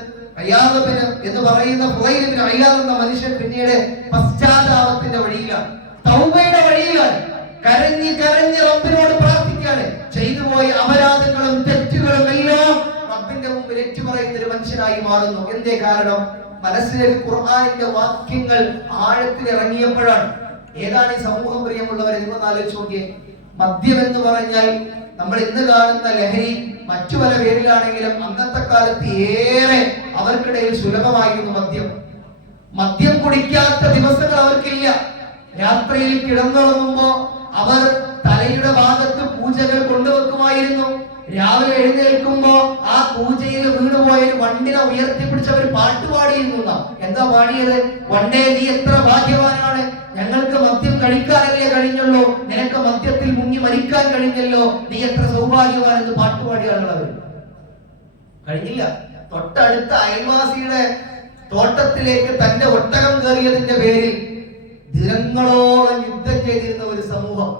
അയ്യാദബിന് എന്ന് പറയുന്ന ഫുളൈൽ ബിൻ ഇയാദ് എന്ന മനുഷ്യൻ പിന്നീട് പശ്ചാത്താപത്തിന്റെ വഴിയിലാണ്, തൗബയുടെ വഴിയിലാണ്. കരഞ്ഞ് കരഞ്ഞ് റബ്ബിനോട് പ്രാർത്ഥിക്കാണ്. ചെയ്തുപോയ അപരാധങ്ങളും തെറ്റുകളും എല്ലാം റബ്ബിന്റെ മുമ്പിൽ ഏറ്റുപറയുന്ന ഒരു മനുഷ്യനായി മാറുന്നു. എന്തേ കാരണം? മനസ്സിലേക്ക് ഖുർആനിന്റെ വാക്യങ്ങൾ ആഴത്തിൽ ഇറങ്ങിയപ്പോഴാണ്. ഏതാണ് ഈ സമൂഹം പ്രിയമുള്ളവരെ? നിങ്ങൾ ആലോചിച്ച് നോക്കിയേ. മദ്യം എന്ന് പറഞ്ഞാൽ നമ്മൾ ഇന്ന് കാണുന്ന ലഹരി മറ്റു പല പേരിലാണെങ്കിലും അന്നത്തെ കാലത്ത് ഏറെ അവർക്കിടയിൽ സുലഭമായിരുന്നു മദ്യം. മദ്യം കുടിക്കാത്ത ദിവസങ്ങൾ അവർക്കില്ല. രാത്രിയിൽ കിടന്നുറങ്ങുമ്പോ അവർ തലയുടെ ഭാഗത്ത് പൂജകൾ കൊണ്ടുവെക്കുമായിരുന്നു. രാവിലെ എഴുന്നേൽക്കുമ്പോ ആ പൂജയിൽ വീണുപോയ വണ്ടിനെ ഉയർത്തിപ്പിടിച്ചവർ പാട്ടുപാടിയിരുന്നു. എന്താ പാടിയത്? വണ്ടേ നീ എത്ര ഭാഗ്യവാനാണ്, ഞങ്ങൾക്ക് മദ്യം കഴിക്കാനല്ലേ കഴിഞ്ഞുള്ളൂ, നിനക്ക് മദ്യത്തിൽ മുങ്ങി മരിക്കാൻ കഴിഞ്ഞല്ലോ, നീ എത്ര സൗഭാഗ്യവാൻ എന്ന് പാട്ടുപാടിയാണുള്ളത്. അവർ കഴിഞ്ഞില്ല. തൊട്ടടുത്ത അയൽവാസിയുടെ തോട്ടത്തിലേക്ക് തന്റെ ഒട്ടകം കയറിയതിന്റെ പേരിൽ ദിനങ്ങളോളം യുദ്ധം ചെയ്തിരുന്ന ഒരു സമൂഹം,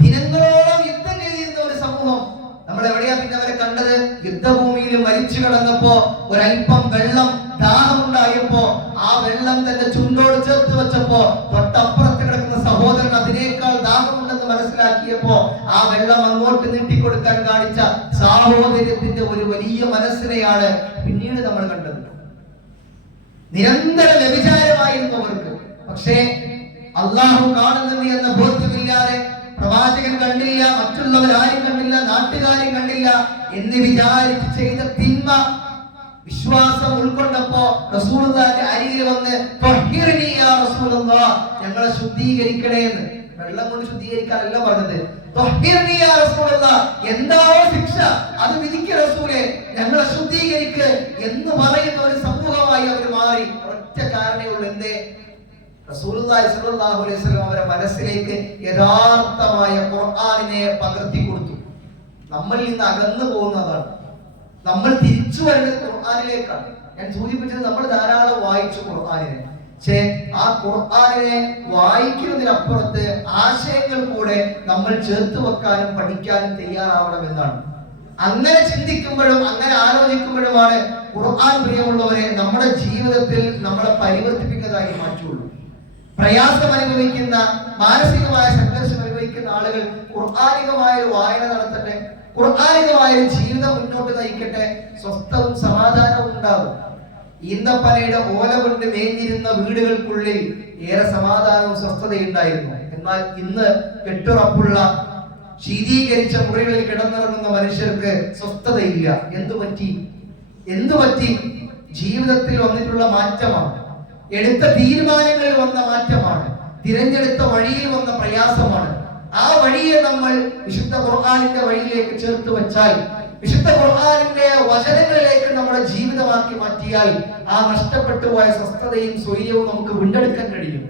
ദിനങ്ങളോളം യുദ്ധം ചെയ്തിരുന്ന ഒരു സമൂഹം. നമ്മൾ എവിടെയാ പിന്നെ അവരെ കണ്ടത്? യുദ്ധഭൂമിയിൽ മരിച്ചു കിടന്നപ്പോ ഒരൽപ്പം വെള്ളം ദാഹമുണ്ടായപ്പോ ആ വെള്ളം തന്റെ ചുണ്ടോട് ചേർത്ത് വെച്ചപ്പോ തൊട്ടപ്പുറത്ത് കിടക്കുന്ന സഹോദരൻ അതിനേക്കാൾ ദാഹമുണ്ടെന്ന് മനസ്സിലാക്കിയപ്പോ ആ വെള്ളം അങ്ങോട്ട് നീട്ടിക്കൊടുക്കാൻ കാണിച്ച സാഹോദര്യത്തിന്റെ ഒരു വലിയ മനസ്സിനെയാണ് പിന്നീട് നമ്മൾ കണ്ടത്. നിരന്തര വ്യഭിചാരമായിരുന്നു അവർക്ക്. പക്ഷേ അള്ളാഹു കാണുന്നുണ്ട് എന്ന ബോധ്യമില്ലാതെ, പ്രവാചകൻ കണ്ടില്ല, മറ്റുള്ളവരാരും കണ്ടില്ല, നാട്ടുകാരും കണ്ടില്ല എന്ന് വിചാരിച്ച് ചെയ്ത തിന്മ വിശ്വാസം ഉൾക്കൊണ്ടപ്പോ റസൂലുള്ളാഹിന്റെ അരികിൽ വന്ന് ത്വഹിർനി യാ റസൂലല്ലാഹ്, ഞങ്ങളെ ശുദ്ധീകരിക്കണേ എന്ന്. വെള്ളം കൊണ്ട് ശുദ്ധീകരിക്കാനല്ല പറഞ്ഞത്. ത്വഹിർനി യാ റസൂലല്ലാഹ്, എന്താവോ ശിക്ഷ അത് വിധിക്ക് റസൂലേ, ഞങ്ങളെ ശുദ്ധീകരിക്ക് എന്ന് പറയുന്ന ഒരു സമൂഹമായി അവർ മാറി. ഒറ്റ കാരണമേ ഉള്ളൂ. എന്തേ? റസൂലുള്ളാഹി സ്വല്ലല്ലാഹു അലൈഹി വസല്ലം അവരുടെ മനസ്സിലേക്ക് യഥാർത്ഥമായ ഖുർആനിനെ പകർത്തി കൊടുത്തു. നമ്മളിൽ നിന്ന് അകന്നു പോകുന്നതാണ്. നമ്മൾ തിരിച്ചു വരുന്നത് ഖുർആനിലേക്കാണ്. ഞാൻ സൂചിപ്പിച്ചത് നമ്മൾ ധാരാളം വായിച്ചു ഖുർആനിനെ. പക്ഷേ ആ ഖുർആനിനെ വായിക്കുന്നതിനപ്പുറത്ത് ആശയങ്ങൾ കൂടെ നമ്മൾ ചേർത്ത് വെക്കാനും പഠിക്കാനും തയ്യാറാവണം എന്നാണ്. അങ്ങനെ ചിന്തിക്കുമ്പോഴും അങ്ങനെ ആലോചിക്കുമ്പോഴുമാണ് ഖുർആൻ പ്രിയമുള്ളവരെ നമ്മുടെ ജീവിതത്തിൽ നമ്മളെ പരിവർത്തിപ്പിക്കുന്നതായി മാറ്റുള്ളൂ. പ്രയാസം അനുഭവിക്കുന്ന, മാനസികമായ സംഘർഷം അനുഭവിക്കുന്ന ആളുകൾ ഖുർആനികമായ ഒരു വായന നടത്തട്ടെ, ഖുർആനികമായ ഒരു ജീവിതം മുന്നോട്ട് നയിക്കട്ടെ, സ്വസ്ഥവും സമാധാനവും ഉണ്ടാകും. ഈന്തപ്പനയുടെ ഓല കൊണ്ട് മേഞ്ഞിരുന്ന വീടുകൾക്കുള്ളിൽ ഏറെ സമാധാനവും സ്വസ്ഥതയുണ്ടായിരുന്നു. എന്നാൽ ഇന്ന് കെട്ടുറപ്പുള്ള ശീതീകരിച്ച മുറികളിൽ കിടന്നിറങ്ങുന്ന മനുഷ്യർക്ക് സ്വസ്ഥതയില്ല. എന്തുപറ്റി? ജീവിതത്തിൽ വന്നിട്ടുള്ള മാറ്റമാണ്, എടുത്ത തീരുമാനങ്ങളിൽ വന്ന മാറ്റമാണ്, തിരഞ്ഞെടുത്ത വഴിയിൽ വന്ന പ്രയാസമാണ്. ആ വഴിയെ നമ്മൾ വിശുദ്ധ ഖുർആനിന്റെ വഴിയിലേക്ക് ചേർത്ത് വെച്ചാൽ, വിശുദ്ധ ഖുർആനിന്റെ വചനങ്ങളിലേക്ക് നമ്മുടെ ജീവിതമാക്കി മാറ്റിയാൽ ആ നഷ്ടപ്പെട്ടു പോയ സ്വസ്ഥതയും സ്വൈര്യവും നമുക്ക് വീണ്ടെടുക്കാൻ കഴിയും.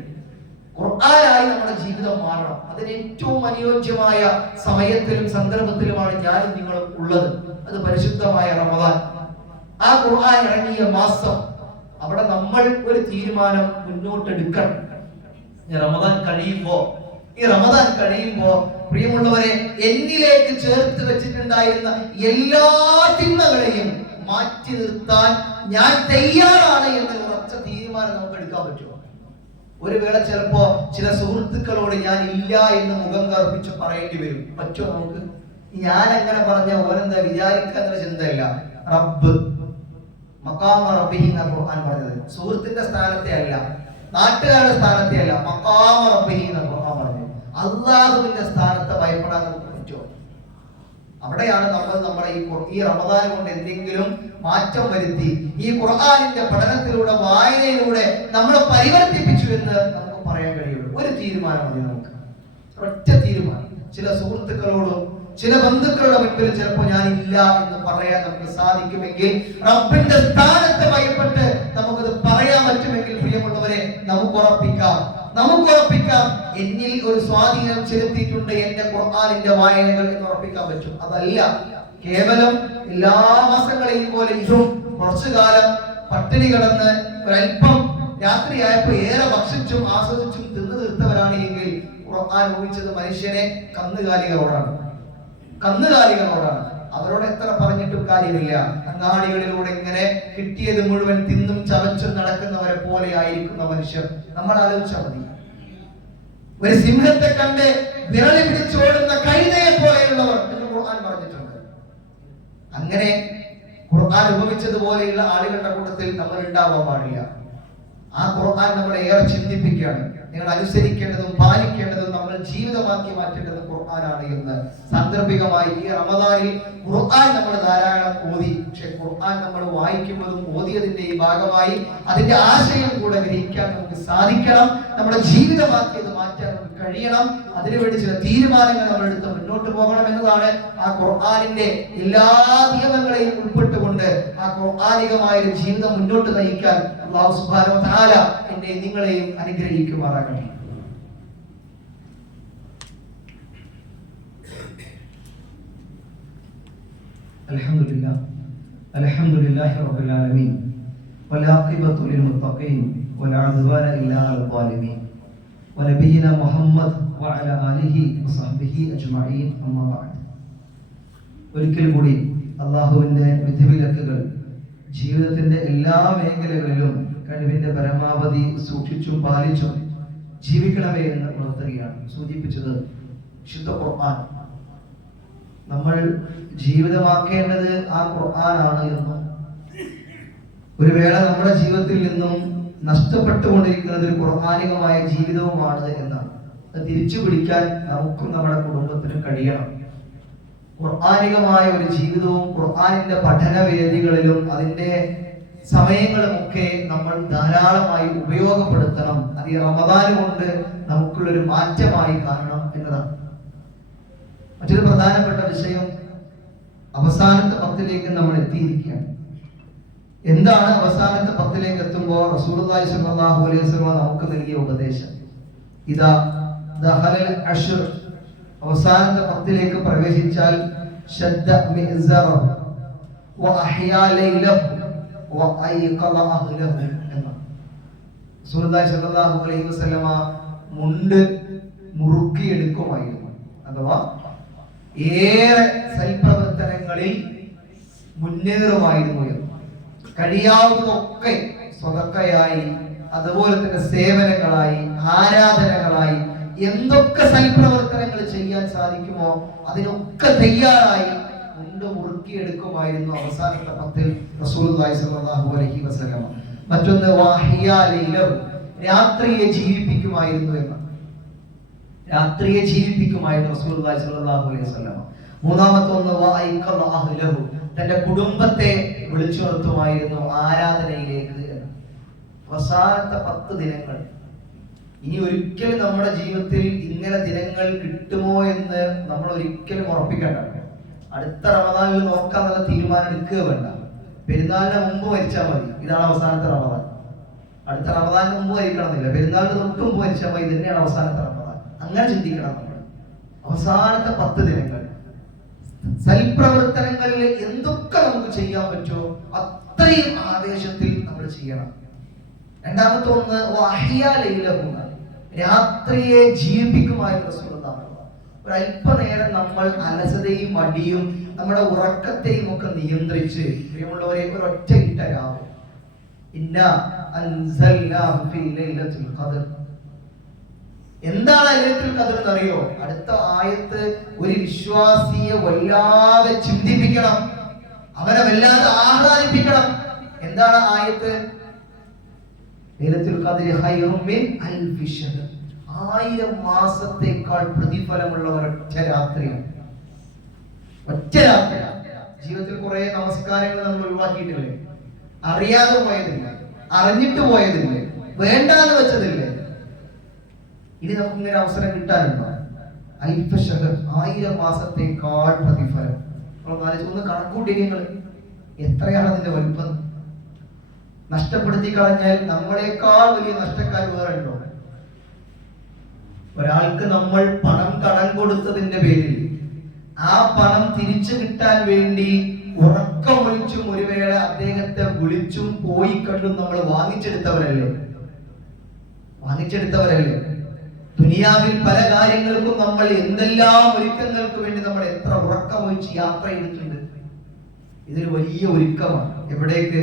ഖുർആനായി നമ്മുടെ ജീവിതം മാറണം. അതിന് ഏറ്റവും അനുയോജ്യമായ സമയത്തിലും സന്ദർഭത്തിലുമാണ് ഞാനും നിങ്ങളും ഉള്ളത്. അത് പരിശുദ്ധമായ റമദാൻ. ആ ഖുർആൻ ഇറങ്ങിയ മാസം, അവിടെ നമ്മൾ ഒരു തീരുമാനം മുന്നോട്ടെടുക്കണം. ഈ റമദാൻ കഴിയുമ്പോ പ്രിയമുള്ളവരെ, എന്നിലേക്ക് ചേർത്ത് വെച്ചിട്ടുണ്ടായിരുന്ന എല്ലാ തിന്മകളെയും മാറ്റി നിർത്താൻ ഞാൻ തയ്യാറാണ് എന്ന ഉറച്ച തീരുമാനം നമുക്ക് എടുക്കാൻ പറ്റുമോ? ഒരു വേള ചിലപ്പോ ചില സുഹൃത്തുക്കളോട് ഞാൻ ഇല്ല എന്ന് മുഖം കറുപ്പിച്ച് പറയേണ്ടി വരും. പറ്റുമോ നമുക്ക്? ഞാൻ അങ്ങനെ പറഞ്ഞ ഓരെന്താ വിചാരിക്കാന്നുള്ള ചിന്തയല്ല. റബ്ബ് മഖാമ റബ്ബിഹി എന്ന ഖുർആൻ പറഞ്ഞത് സുഹൃത്തിന്റെ സ്ഥാനത്തെ അല്ല, നാട്ടുകാരുടെ സ്ഥാനത്തെ അല്ല, മഖാമ റബ്ബിഹി എന്ന ഖുർആൻ പറഞ്ഞത് അല്ലാഹുവിന്റെ സ്ഥാനത്തെ ഭയപ്പെടാൻ നമുക്ക് പറ്റുമോ? അവിടെയാണ് നമ്മുടെ ഈ റമദാൻ കൊണ്ട് എന്തെങ്കിലും മാറ്റം വരുത്തി ഈ ഖുർആനിന്റെ പഠനത്തിലൂടെ, വായനയിലൂടെ നമ്മളെ പരിവർത്തിപ്പിച്ചു എന്ന് നമുക്ക് പറയാൻ കഴിയുള്ളൂ. ഒരു തീരുമാനം മതി നമുക്ക്, ഒറ്റ തീരുമാനം. ചില സുഹൃത്തുക്കളോടും ചില ബന്ധുക്കളുടെ മുൻപിൽ ചിലപ്പോൾ ഞാൻ ഇല്ല എന്ന് പറയാൻ നമുക്ക് സാധിക്കുമെങ്കിൽ, റബ്ബിന്റെ സ്ഥാനത്ത് ഭയപ്പെട്ട് നമുക്കത് പറയാൻ പറ്റുമെങ്കിൽ പ്രിയമുള്ളവരെ, നമുക്ക് ഉറപ്പിക്കാം എന്നിൽ ഒരു സ്വാധീനം ചെലുത്തിയിട്ടുണ്ട് എന്റെ ഖുർആനിന്റെ വായനകൾ എന്ന് ഉറപ്പിക്കാൻ പറ്റും. അതല്ല കേവലം എല്ലാ മാസങ്ങളെയും പോലെ ഇതും കുറച്ചു കാലം പട്ടിണി കിടന്ന് ഒരൽപ്പം രാത്രിയായപ്പോൾ ഏറെ ഭക്ഷിച്ചും ആസ്വദിച്ചും തിന്നു തീർത്തവരാണ് എങ്കിൽ ഖുർആൻ ഉപയോഗിച്ചത് മനുഷ്യനെ കന്നുകാലികളോടാണ്. അവരോട് എത്ര പറഞ്ഞിട്ടും കാര്യമില്ല. അങ്ങാടികളിലൂടെ ഇങ്ങനെ കിട്ടിയത് മുഴുവൻ തിന്നും ചവച്ചും നടക്കുന്നവരെ പോലെ ആയിരിക്കുന്ന മനുഷ്യർ. നമ്മൾ ആലോചിച്ചാൽ മതി. ഒരു സിംഹത്തെ കണ്ട് വിരളി പിടിച്ചോടുന്ന കഴുതയെ പോലെയുള്ളവർ എന്ന് ഖുർആൻ പറഞ്ഞിട്ടുണ്ട്. അങ്ങനെ ഖുർആൻ ഉപമിച്ചതുപോലെയുള്ള ആളുകളുടെ കൂട്ടത്തിൽ നമ്മൾ ഉണ്ടാവാൻ പാടില്ല. ആ ഖുർആൻ നമ്മളെ ഏറെ ചിന്തിപ്പിക്കുകയാണ്. നിങ്ങൾ അനുസരിക്കേണ്ടതും പാലിക്കേണ്ടതും നമ്മൾ ജീവിതമാക്കി മാറ്റേണ്ടതും ഖുർആനാണ് എന്ന് സാന്ദർഭികമായി ഈ റമദാനിൽ ഖുർആൻ നമ്മൾ ധാരാളം ഓതി. പക്ഷെ ഖുർആൻ നമ്മൾ വായിക്കുമ്പോഴും ഓതിയതിന്റെ ഈ ഭാഗമായി അതിന്റെ ആശയം കൂടെ ഗ്രഹിക്കാൻ നമുക്ക് സാധിക്കണം. നമ്മുടെ ജീവിതമാക്കിയത് മാറ്റാൻ നമുക്ക് കഴിയണം. അതിനുവേണ്ടി ചില തീരുമാനങ്ങൾ നമ്മൾ എടുത്ത് മുന്നോട്ട് പോകണം എന്നതാണ് ആ ഖുർആനിന്റെ എല്ലാ നിയമങ്ങളെയും ഉൾപ്പെട്ടുകൊണ്ട് ആ ഖുർആനികമായ ഒരു ജീവിതം മുന്നോട്ട് നയിക്കാൻ അല്ലാഹു സുബ്ഹാനഹു വ തആല എന്നെ നിങ്ങളെയും അനുഗ്രഹിക്കുമാറാകട്ടെ. അൽഹംദുലില്ലാഹി റബ്ബിൽ ആലമീൻ വൽആഖിബത്തു ലിൽമുത്തഖീൻ വൽഉദ്വാന ഇല്ലാ അലൽ ളാലിമീൻ വനബിയിന മുഹമ്മദ് വഅലാ ആലിഹി വസഹ്ബിഹി അജ്മഈൻ അമ്മാ ബഅദ്. ഒരിക്കൽ കൂടി അല്ലാഹുവിന്റെ വിധിവിലക്കുകൾ ജീവിതത്തിന്റെ എല്ലാ മേഖലകളിലും കഴിവിന്റെ പരമാവധി സൂക്ഷിച്ചും പാലിച്ചും ജീവിക്കണമേ എന്ന് ഉണർത്തുകയാണ്. സൂചിപ്പിച്ചത് വിശുദ്ധ ഖുർആൻ നമ്മൾ ജീവിതമാക്കേണ്ടത് ആ ഖുർആനാണ് എന്നും ഒരു വേള നമ്മുടെ ജീവിതത്തിൽ നിന്നും നഷ്ടപ്പെട്ടുകൊണ്ടിരിക്കുന്നത് ഒരു ഖുർആനികമായ ജീവിതവുമാണ് എന്നാണ്. അത് തിരിച്ചു പിടിക്കാൻ നമുക്കും നമ്മുടെ കുടുംബത്തിനും കഴിയണം. ഖുർആനികമായ ഒരു ജീവിതവും ഖുർആനിന്റെ പഠനവേദികളിലും അതിന്റെ സമയങ്ങളുമൊക്കെ നമ്മൾ ധാരാളമായി ഉപയോഗപ്പെടുത്തണം. അത് ഈ റമദാൻ കൊണ്ട് നമുക്കുള്ളൊരു മാറ്റമായി കാണണം എന്നതാണ്. മറ്റൊരു പ്രധാനപ്പെട്ട വിഷയം, അവസാനത്തെ 10ലേക്ക് നമ്മൾ എത്തിയിരിക്കുകയാണ്. എന്താണ് അവസാനത്തെ 10ലേക്ക് എത്തുമ്പോൾ റസൂലുള്ളാഹി സ്വല്ലല്ലാഹു അലൈഹി വസല്ലം നമുക്ക് നൽകിയ ഉപദേശം? ഇദാ ദഖലൽ അശ്ർ, അവസാനത്തെ 10ലേക്ക് പ്രവേശിച്ചാൽ ശദ്ദ മിഅ്സറഹു വഅഹ്യാ ലൈലഹു വഅയ്ഖള അഹ്ലഹു എന്നാണ്. റസൂലുള്ളാഹി സ്വല്ലല്ലാഹു അലൈഹി വസല്ലം മുണ്ട് മുറുക്കിയെടുക്കുമായിരുന്നു. അഥവാ ഏറെ സൽപ്രവർത്തനങ്ങളിൽ മുന്നേറുമായിരുന്നു. കഴിയാവുന്നതൊക്കെ സ്വതക്കയായി, അതുപോലെ തന്നെ സേവനങ്ങളായി, ആരാധനകളായി, എന്തൊക്കെ സൽപ്രവർത്തനങ്ങൾ ചെയ്യാൻ സാധിക്കുമോ അതിനൊക്കെ തയ്യാറായി മുണ്ട് മുറുക്കിയെടുക്കുമായിരുന്നു അവസാനത്തെ 10ൽ റസൂലുള്ളാഹി സ്വല്ലല്ലാഹു അലൈഹി വസല്ലം. മറ്റൊന്ന് വഅഹ്യാ ലൈലഹു, രാത്രിയെ ജീവിപ്പിക്കുമായിരുന്നു എന്ന്. രാത്രിയെ ജീവിപ്പിക്കുമായിരുന്നു റസൂലുള്ളാഹി സ്വല്ലല്ലാഹു അലൈഹി വസല്ലം. മൂന്നാമത്തെ ഒന്ന് വഅയ്ഖള അഹ്ലഹു, തന്റെ കുടുംബത്തെ വിളിച്ചു നിർത്തുമായിരുന്നു ആരാധനയിലേക്ക്. അവസാനത്തെ 10 ദിനങ്ങൾ ഇനി ഒരിക്കലും നമ്മുടെ ജീവിതത്തിൽ ഇങ്ങനെ ദിനങ്ങൾ കിട്ടുമോ എന്ന് നമ്മൾ ഒരിക്കലും ഉറപ്പിക്കണ്ട. അടുത്ത റമദാനിൽ നോക്കാൻ നല്ല തീരുമാനം എടുക്കുക വേണ്ട. പെരുന്നാളിന് മുമ്പ് മരിച്ചാൽ മതി, ഇതാണ് അവസാനത്തെ റമദാൻ. അടുത്ത റമദാനിന് മുമ്പ് മരിക്കണമെന്നില്ല, പെരുന്നാളിന് തൊട്ട് മുമ്പ് മരിച്ചാൽ മതി, ഇതന്നെയാണ് അവസാനത്തെ റമദാൻ. അങ്ങനെ ചിന്തിക്കണം നമ്മൾ. അവസാനത്തെ 10 ദിനങ്ങൾ സൽപ്രവർത്തനങ്ങളിൽ എന്തൊക്കെ നമുക്ക് ചെയ്യാൻ പറ്റുമോ അത്രയും ആവേശത്തിൽ നമ്മൾ ചെയ്യണം. രണ്ടാമത്തെ ഒന്ന് വഅഹ്യാ ലൈലഹു, രാത്രിയെ ജീവിപ്പിക്കുമായിരുന്നു റസൂലുള്ളാഹി. ഒരു അല്പനേരം നമ്മൾ അലസതയും മടിയും നമ്മുടെ ഉറക്കത്തെയും ഒക്കെ നിയന്ത്രിച്ച്, പ്രിയമുള്ളവരെ, ഒരു ഒറ്റ ഇട്ട രാവ്, ഇന്നാ അൻസൽനാഹു ഫീ ലൈലത്തുൽ ഖദ്ർ. എന്താണ് ലൈലത്തുൽ ഖദ്ർ എന്നറിയോ? അടുത്ത ആയത്ത് ഒരു വിശ്വാസിയെ വല്ലാതെ ചിന്തിപ്പിക്കണം, അവനെ വല്ലാതെ ആഹ്ലാദിപ്പിക്കണം. എന്താണ് ആയത്ത്? ലൈലത്തുൽ ഖദ്ർ ഖൈറും മിൻ അൽഫി ശഹർ, 1000 മാസത്തേക്കാൾ പ്രതിഫലമുള്ള ഒരൊറ്റ രാത്രിയാണ്. ഒറ്റ രാത്രി. ജീവിതത്തിൽ കുറെ നമസ്കാരങ്ങൾ നമ്മൾ ഒഴിവാക്കിയിട്ടില്ലേ? അറിയാതെ പോയതില്ലേ? അറിഞ്ഞിട്ട് പോയതില്ലേ? വേണ്ടാന്ന് വെച്ചതില്ലേ? ഇനി നമുക്ക് ഇങ്ങനെ അവസരം കിട്ടാനുണ്ടോ? അൽഫ ശഹർ, 1000 മാസത്തേക്കാൾ പ്രതിഫലം. ഒന്ന് കണക്കൂട്ടി നിങ്ങൾ, എത്രയാണ് അതിന്റെ വലുപ്പം? നഷ്ടപ്പെടുത്തി കളഞ്ഞാൽ നമ്മളെക്കാൾ വലിയ നഷ്ടക്കാർ വേറെ ഉണ്ടോ? ഒരാൾക്ക് നമ്മൾ പണം കടം കൊടുത്തതിന്റെ പേരിൽ ആ പണം തിരിച്ചു കിട്ടാൻ വേണ്ടി ഉറക്കമൊഴിച്ചും ഒരു വേള അദ്ദേഹത്തെ വിളിച്ചും പോയി കണ്ടും നമ്മൾ വാങ്ങിച്ചെടുത്തവരല്ലേ? ദുനിയാവിൽ പല കാര്യങ്ങൾക്കും നമ്മൾ എന്തെല്ലാം ഒരുക്കങ്ങൾക്ക് വേണ്ടി നമ്മൾ എത്ര ഉറക്കമൊഴിച്ച് യാത്ര ചെയ്തിട്ടുണ്ട്. ഇതൊരു വലിയ ഒരുക്കമാണ്. എവിടേക്ക്?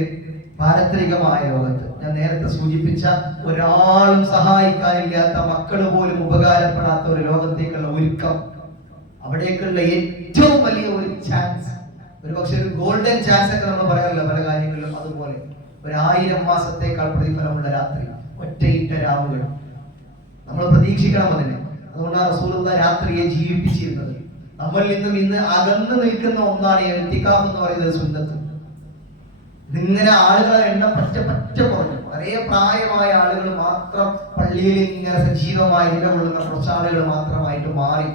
പാരത്രികമായ ലോകത്ത്. ഞാൻ നേരത്തെ സൂചിപ്പിച്ച ഒരാളും സഹായിക്കാനില്ലാത്ത, മക്കൾ പോലും ഉപകാരപ്പെടാത്ത ഒരു ലോകത്തേക്കുള്ള ഒരുക്കം, അവിടേക്കുള്ള ഏറ്റവും വലിയ ഒരു ചാൻസ് ഒരു പക്ഷെ ഒരു ഗോൾഡൻ ചാൻസ് ഒക്കെ നമ്മൾ പറയാറില്ല പല കാര്യങ്ങളിലും, അതുപോലെ 1000 മാസത്തേക്കാൾ പ്രതിഫലമുള്ള രാത്രി, ഒറ്റയിട്ട രാവുകൾ നമ്മൾ പ്രതീക്ഷിക്കണം അതിനെ. അതുകൊണ്ടാണ് റസൂലുള്ളാഹി രാത്രിയെ ജീവിപ്പിച്ചിരുന്നത്. നമ്മളിൽ നിന്നും ഇന്ന് അകന്നു നിൽക്കുന്ന ഒന്നാണ് ഇഅ്തികാഫ് എന്ന് പറയുന്നത്, സുന്നത്ത്. ഇങ്ങനെ ആളുകളെ എണ്ണം പറ്റ കുറഞ്ഞു. വളരെ പ്രായമായ ആളുകൾ മാത്രം പള്ളിയിൽ ഇങ്ങനെ സജീവമായി നിലകൊള്ളുന്ന കുറച്ച് ആളുകൾ മാത്രമായിട്ട് മാറി.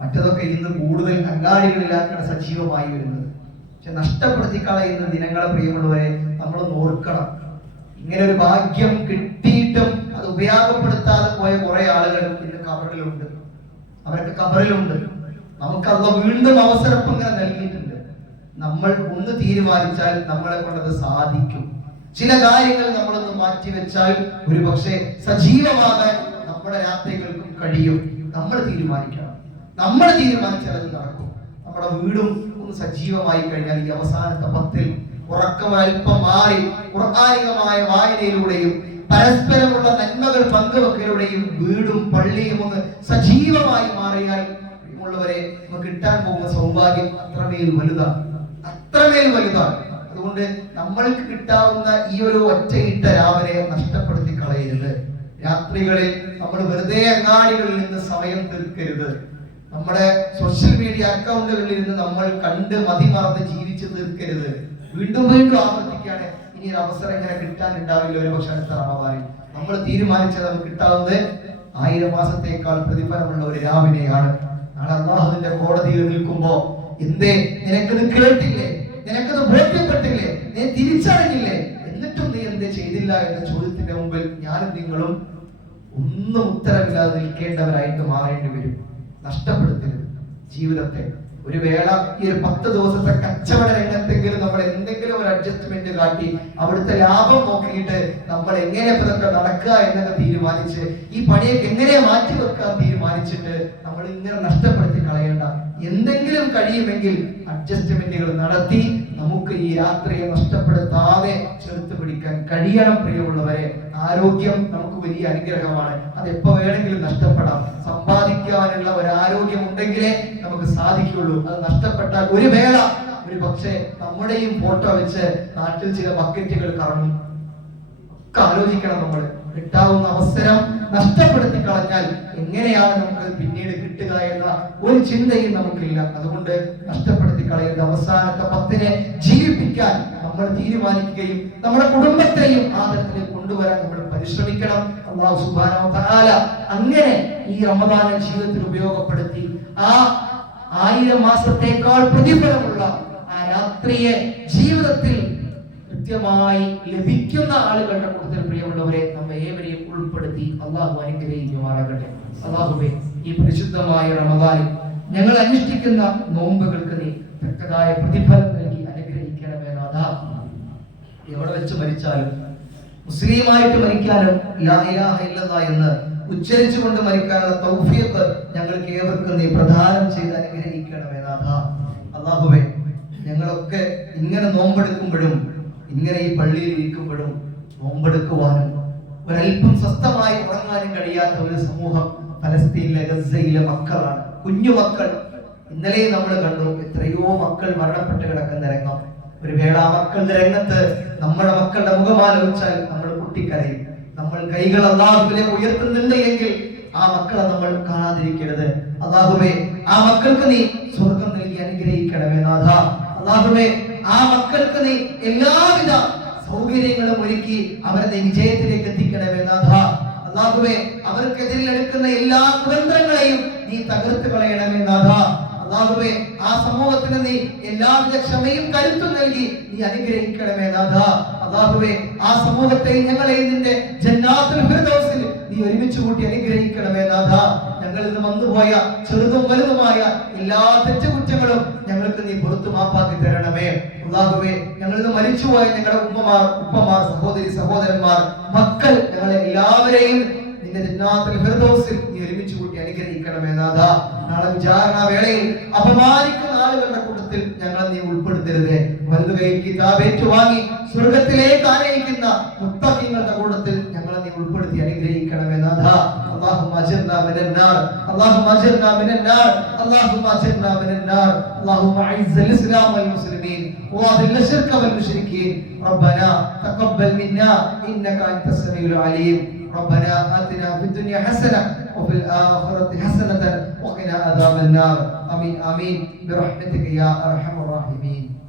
മറ്റതൊക്കെ ഇന്ന് കൂടുതൽ അങ്ങാടികളിലാണ് സജീവമായി വരുന്നത്. പക്ഷെ നഷ്ടപ്പെടുത്തി കളയുന്ന ദിനങ്ങളെ പ്രിയമുള്ളവരെ നമ്മൾ ഓർക്കണം. ഇങ്ങനെ ഒരു ഭാഗ്യം കിട്ടിയിട്ടും അത് ഉപയോഗപ്പെടുത്താതെ പോയ കുറെ ആളുകൾ ഇന്ന് കബറിലുണ്ട്. അവരൊക്കെ കബറിലുണ്ട്. നമുക്ക് അല്ലാഹു വീണ്ടും അവസരം ഇങ്ങനെ നൽകിയിട്ടുണ്ട്. നമ്മൾ ഒന്ന് തീരുമാനിച്ചാൽ നമ്മളെ കൊണ്ടത് സാധിക്കും. ചില കാര്യങ്ങൾ നമ്മളൊന്ന് മാറ്റിവെച്ചാൽ ഒരു പക്ഷേ സജീവമാകാൻ നമ്മുടെ രാത്രികൾക്കും കഴിയും. നമ്മൾ തീരുമാനിക്കണം. നമ്മൾ തീരുമാനിച്ചാൽ അത് നടക്കും. നമ്മുടെ വീടും ഒന്ന് സജീവമായി കഴിഞ്ഞാൽ ഈ അവസാനത്തെ 10-ൽ ഉറക്കം അല്പം മാറി ഖുർആനികമായ വായനയിലൂടെയും പരസ്പരമുള്ള നന്മകൾ പങ്കുവെക്കലുടെയും വീടും പള്ളിയും ഒന്ന് സജീവമായി മാറിയാൽ ഉള്ളവരെ നമുക്ക് കിട്ടാൻ പോകുന്ന സൗഭാഗ്യം അത്രമേൽ വലുതാണ്. അതുകൊണ്ട് നമ്മൾക്ക് കിട്ടാവുന്ന ഈ ഒരു ഒറ്റയിട്ട രാവിലെ നഷ്ടപ്പെടുത്തി കളയരുത്. രാത്രികളിൽ നമ്മൾ വെറുതെ അങ്ങാടികളിൽ നിന്ന് സമയം തീർക്കരുത്. നമ്മുടെ സോഷ്യൽ മീഡിയ അക്കൗണ്ടുകളിൽ നിന്ന് നമ്മൾ കണ്ട് മതിമറന്ന് ജീവിച്ച് തീർക്കരുത്. വീണ്ടും ആവർത്തിക്കുകയാണ്. ഇനി ഒരു അവസരം ഇങ്ങനെ കിട്ടാനുണ്ടാവില്ല ഒരു പക്ഷെ അടുത്ത റമദാനിൽ. നമ്മൾ തീരുമാനിച്ചത് നമുക്ക് കിട്ടാവുന്നത് 1000 മാസത്തേക്കാൾ പ്രതിഫലമുള്ള ഒരു രാവിനെയാണ്. നാളെ അല്ലാഹുവിന്റെ കോടതിയിൽ നിൽക്കുമ്പോ എന്തേ നിനക്കത് കേട്ടില്ലേ, നിനക്കത് ബോധ്യപ്പെട്ടില്ലേ, നീ തിരിച്ചറിഞ്ഞില്ലേ, എന്നിട്ടും നീ എന്തേ ചെയ്തില്ല എന്ന ചോദ്യത്തിന്റെ മുമ്പിൽ ഞാനും നിങ്ങളും ഒന്നും ഉത്തരമില്ലാതെ നിൽക്കേണ്ടവരായിട്ട് മാറേണ്ടി വരും. നഷ്ടപ്പെടുത്തരുത് ജീവിതത്തെ. ഒരു വേള ഈ ഒരു 10 ദിവസത്തെ കച്ചവട രംഗത്തെങ്കിലും നമ്മൾ എന്തെങ്കിലും ഒരു അഡ്ജസ്റ്റ്മെന്റ് കാട്ടി അവിടുത്തെ ലാഭം നോക്കിയിട്ട് നമ്മൾ എങ്ങനെ ഇതൊക്കെ നടക്കുക എന്നൊക്കെ തീരുമാനിച്ച് ഈ പണിയൊക്കെ എങ്ങനെ മാറ്റിവെക്കാൻ തീരുമാനിച്ചിട്ട് നമ്മൾ ഇങ്ങനെ നഷ്ടപ്പെടുത്തി കളയേണ്ട. എന്തെങ്കിലും കഴിയുമെങ്കിൽ അഡ്ജസ്റ്റ്മെന്റുകൾ നടത്തി നമുക്ക് ഈ യാത്രയെ നഷ്ടപ്പെടുത്താതെ ചേർത്ത് പിടിക്കാൻ കഴിയണം. പ്രിയമുള്ളവരെ, ആരോഗ്യം നമുക്ക് വലിയ അനുഗ്രഹമാണ്. അത് എപ്പോ വേണമെങ്കിലും നഷ്ടപ്പെടാം. സമ്പാദിക്കാനുള്ള ഒരു ആരോഗ്യം ഉണ്ടെങ്കിലേ നമുക്ക് സാധിക്കുള്ളൂ. അത് നഷ്ടപ്പെട്ടാൽ ഒരു വേള ഒരു പക്ഷേ നമ്മുടെയും ഫോട്ടോ വെച്ച് നാട്ടിൽ ചില ബക്കറ്റുകൾ കറങ്ങും. ഒക്കെ ആലോചിക്കണം. നമ്മൾ കിട്ടാവുന്ന അവസരം നഷ്ടപ്പെടുത്തി കളഞ്ഞാൽ എങ്ങനെയാണ് നമുക്ക് പിന്നീട് കിട്ടുക എന്ന ഒരു ചിന്തയും നമുക്കില്ല. അതുകൊണ്ട് നഷ്ടപ്പെടുത്തി കളയുന്ന അവസാനത്തെ 10-നെ ജീവിപ്പിക്കാൻ നമ്മൾ തീരുമാനിക്കുകയും നമ്മുടെ കുടുംബത്തെയും ആ തരത്തിലേക്ക് കൊണ്ടുവരാൻ നമ്മൾ പരിശ്രമിക്കണം. അല്ലാഹു സുബ്ഹാനഹു വ തആല അങ്ങനെ ഈ റമദാൻ ജീവിതത്തിൽ ഉപയോഗപ്പെടുത്തി ആ 1000 മാസത്തേക്കാൾ പ്രതിഫലമുള്ള ആ രാത്രിയെ ജീവിതത്തിൽ കൃത്യമായി ലഭിക്കുന്ന ആളുകളുടെ കൂട്ടത്തിൽ പ്രിയമുള്ളവരെ നമ്മെ ഏവരെയും ഉൾപ്പെടുത്തി അല്ലാഹു അനുഗ്രഹിക്കുമാറാകട്ടെ. അല്ലാഹുവേ, ഈ പരിശുദ്ധമായ റമദാനിൽ ഞങ്ങൾ അനുഷ്ഠിക്കുന്ന നോമ്പുകൾക്ക് നീ തക്കതായ പ്രതിഫലം നൽകി അനുഗ്രഹിക്കണമേ നാഥാ. എവിടെ വെച്ച് മരിച്ചാലും മുസ്ലിമായിട്ട് മരിക്കാനും ലാ ഇലാഹ ഇല്ലല്ലാഹ് എന്ന് ഉച്ചരിച്ചുകൊണ്ട് മരിക്കാനുള്ള തൗഫീഖ് ഞങ്ങൾക്ക് ഏവർക്കും നീ പ്രദാനം ചെയ്ത് അനുഗ്രഹിക്കണമേ നാഥാ. അല്ലാഹുവേ, ഞങ്ങളൊക്കെ ഇങ്ങനെ നോമ്പെടുക്കുമ്പോഴും ഇങ്ങനെ ഈ പള്ളിയിൽ ഇരിക്കുമ്പോഴും നോമ്പെടുക്കുവാനും ഒരല്പം സ്വസ്ഥമായി ഉറങ്ങാനും കഴിയാത്ത ഒരു സമൂഹം ഫലസ്തീനിലെ ഗസയിലെ മക്കളാണ്, കുഞ്ഞു മക്കൾ. ഇന്നലെ നമ്മൾ കണ്ടു എത്രയോ മക്കൾ മരണപ്പെട്ട് കിടക്കുന്ന രംഗം. ഒരു വേള മക്കളുടെ രംഗത്ത് നമ്മുടെ മക്കളുടെ മുഖമാലോചിച്ചാൽ നമ്മൾ പൊട്ടിക്കരയും. നമ്മൾ കൈകൾ അല്ലാഹുവിലേക്ക് ഉയർത്തുന്നുണ്ട് എങ്കിൽ ആ മക്കളെ നമ്മൾ കാണാതിരിക്കരുത്. അല്ലാഹുവേ, ആ മക്കൾക്ക് നീ സ്വർഗം നൽകി അനുഗ്രഹിക്കണമേ നാഥാ. അല്ലാഹുവേ, ആ മക്കൾക്ക് നീ എല്ലാവിധ സൗകര്യങ്ങളും ഒരുക്കി അവരെ നീ വിജയത്തിലേക്ക് എത്തിക്കണമേ നാഥാ. അല്ലാഹുവേ, അവർക്കെതിരിൽ എടുക്കുന്ന എല്ലാ കുതന്ത്രങ്ങളെയും നീ തകർത്ത് കളയണമേ നാഥാ. അല്ലാഹുവേ, ആ സമൂഹത്തിന് നീ എല്ലാവിധ ക്ഷമയും കരുത്തും നൽകി നീ അനുഗ്രഹിക്കണമേ നാഥാ. അല്ലാഹുവേ, ആ സമൂഹത്തെ ഞങ്ങളെ നിന്റെ ജന്നാത്തുൽ ഫിർദൗസിൽ നീ ഒരുമിച്ച് കൂട്ടി അനുഗ്രഹിക്കണമേ നാഥാ. ഞങ്ങളിൽ നിന്ന് വന്നുപോയ ചെറുതും വലുതുമായ എല്ലാ തെറ്റുകുറ്റങ്ങളും ഞങ്ങൾക്ക് നീ പുറത്തു മാപ്പാക്കി തരണമേ. അല്ലാഹുവേ, ഞങ്ങളിൽ നിന്ന് മരിച്ചുപോയ ഞങ്ങളുടെ ഉപ്പമാർ, സഹോദരി സഹോദരന്മാർ, മക്കൾ, ഞങ്ങളെ എല്ലാവരെയും നിന്റെ ജന്നാത്തുൽ ഫിർദൗസിൽ നീ ഒരുമിച്ച് കൂട്ടി അനുഗ്രഹിക്കണമേ നാഥാ. നാളെ വിചാരണ വേളയിൽ അപമാനിക്കുന്ന ആളുകളുടെ കൂട്ടത്തിൽ ഞങ്ങളെ നീ ഉൾപ്പെടുത്തരുതേ. വലതു കൈയിൽ കിതാബ് ഏറ്റുവാങ്ങി സ്വർഗത്തിലേക്ക് ആനയിക്കുന്ന മുത്തഖീങ്ങളുടെ കൂട്ടത്തിൽ ഞങ്ങളെ നീ ഉൾപ്പെടുത്തി അനുഗ്രഹിക്കണമേ നാഥാ. അല്ലാഹുമ്മ أجرنا من النار اللهم أجرنا من النار اللهم أجرنا من النار اللهم أعز الإسلام والمسلمين وأذل الشرك والمشركين ربنا تقبل منا إنك أنت السميع العليم ربنا آتنا في الدنيا حسنة وفي الآخرة حسنة وقنا عذاب النار آمين آمين برحمتك يا أرحم الراحمين.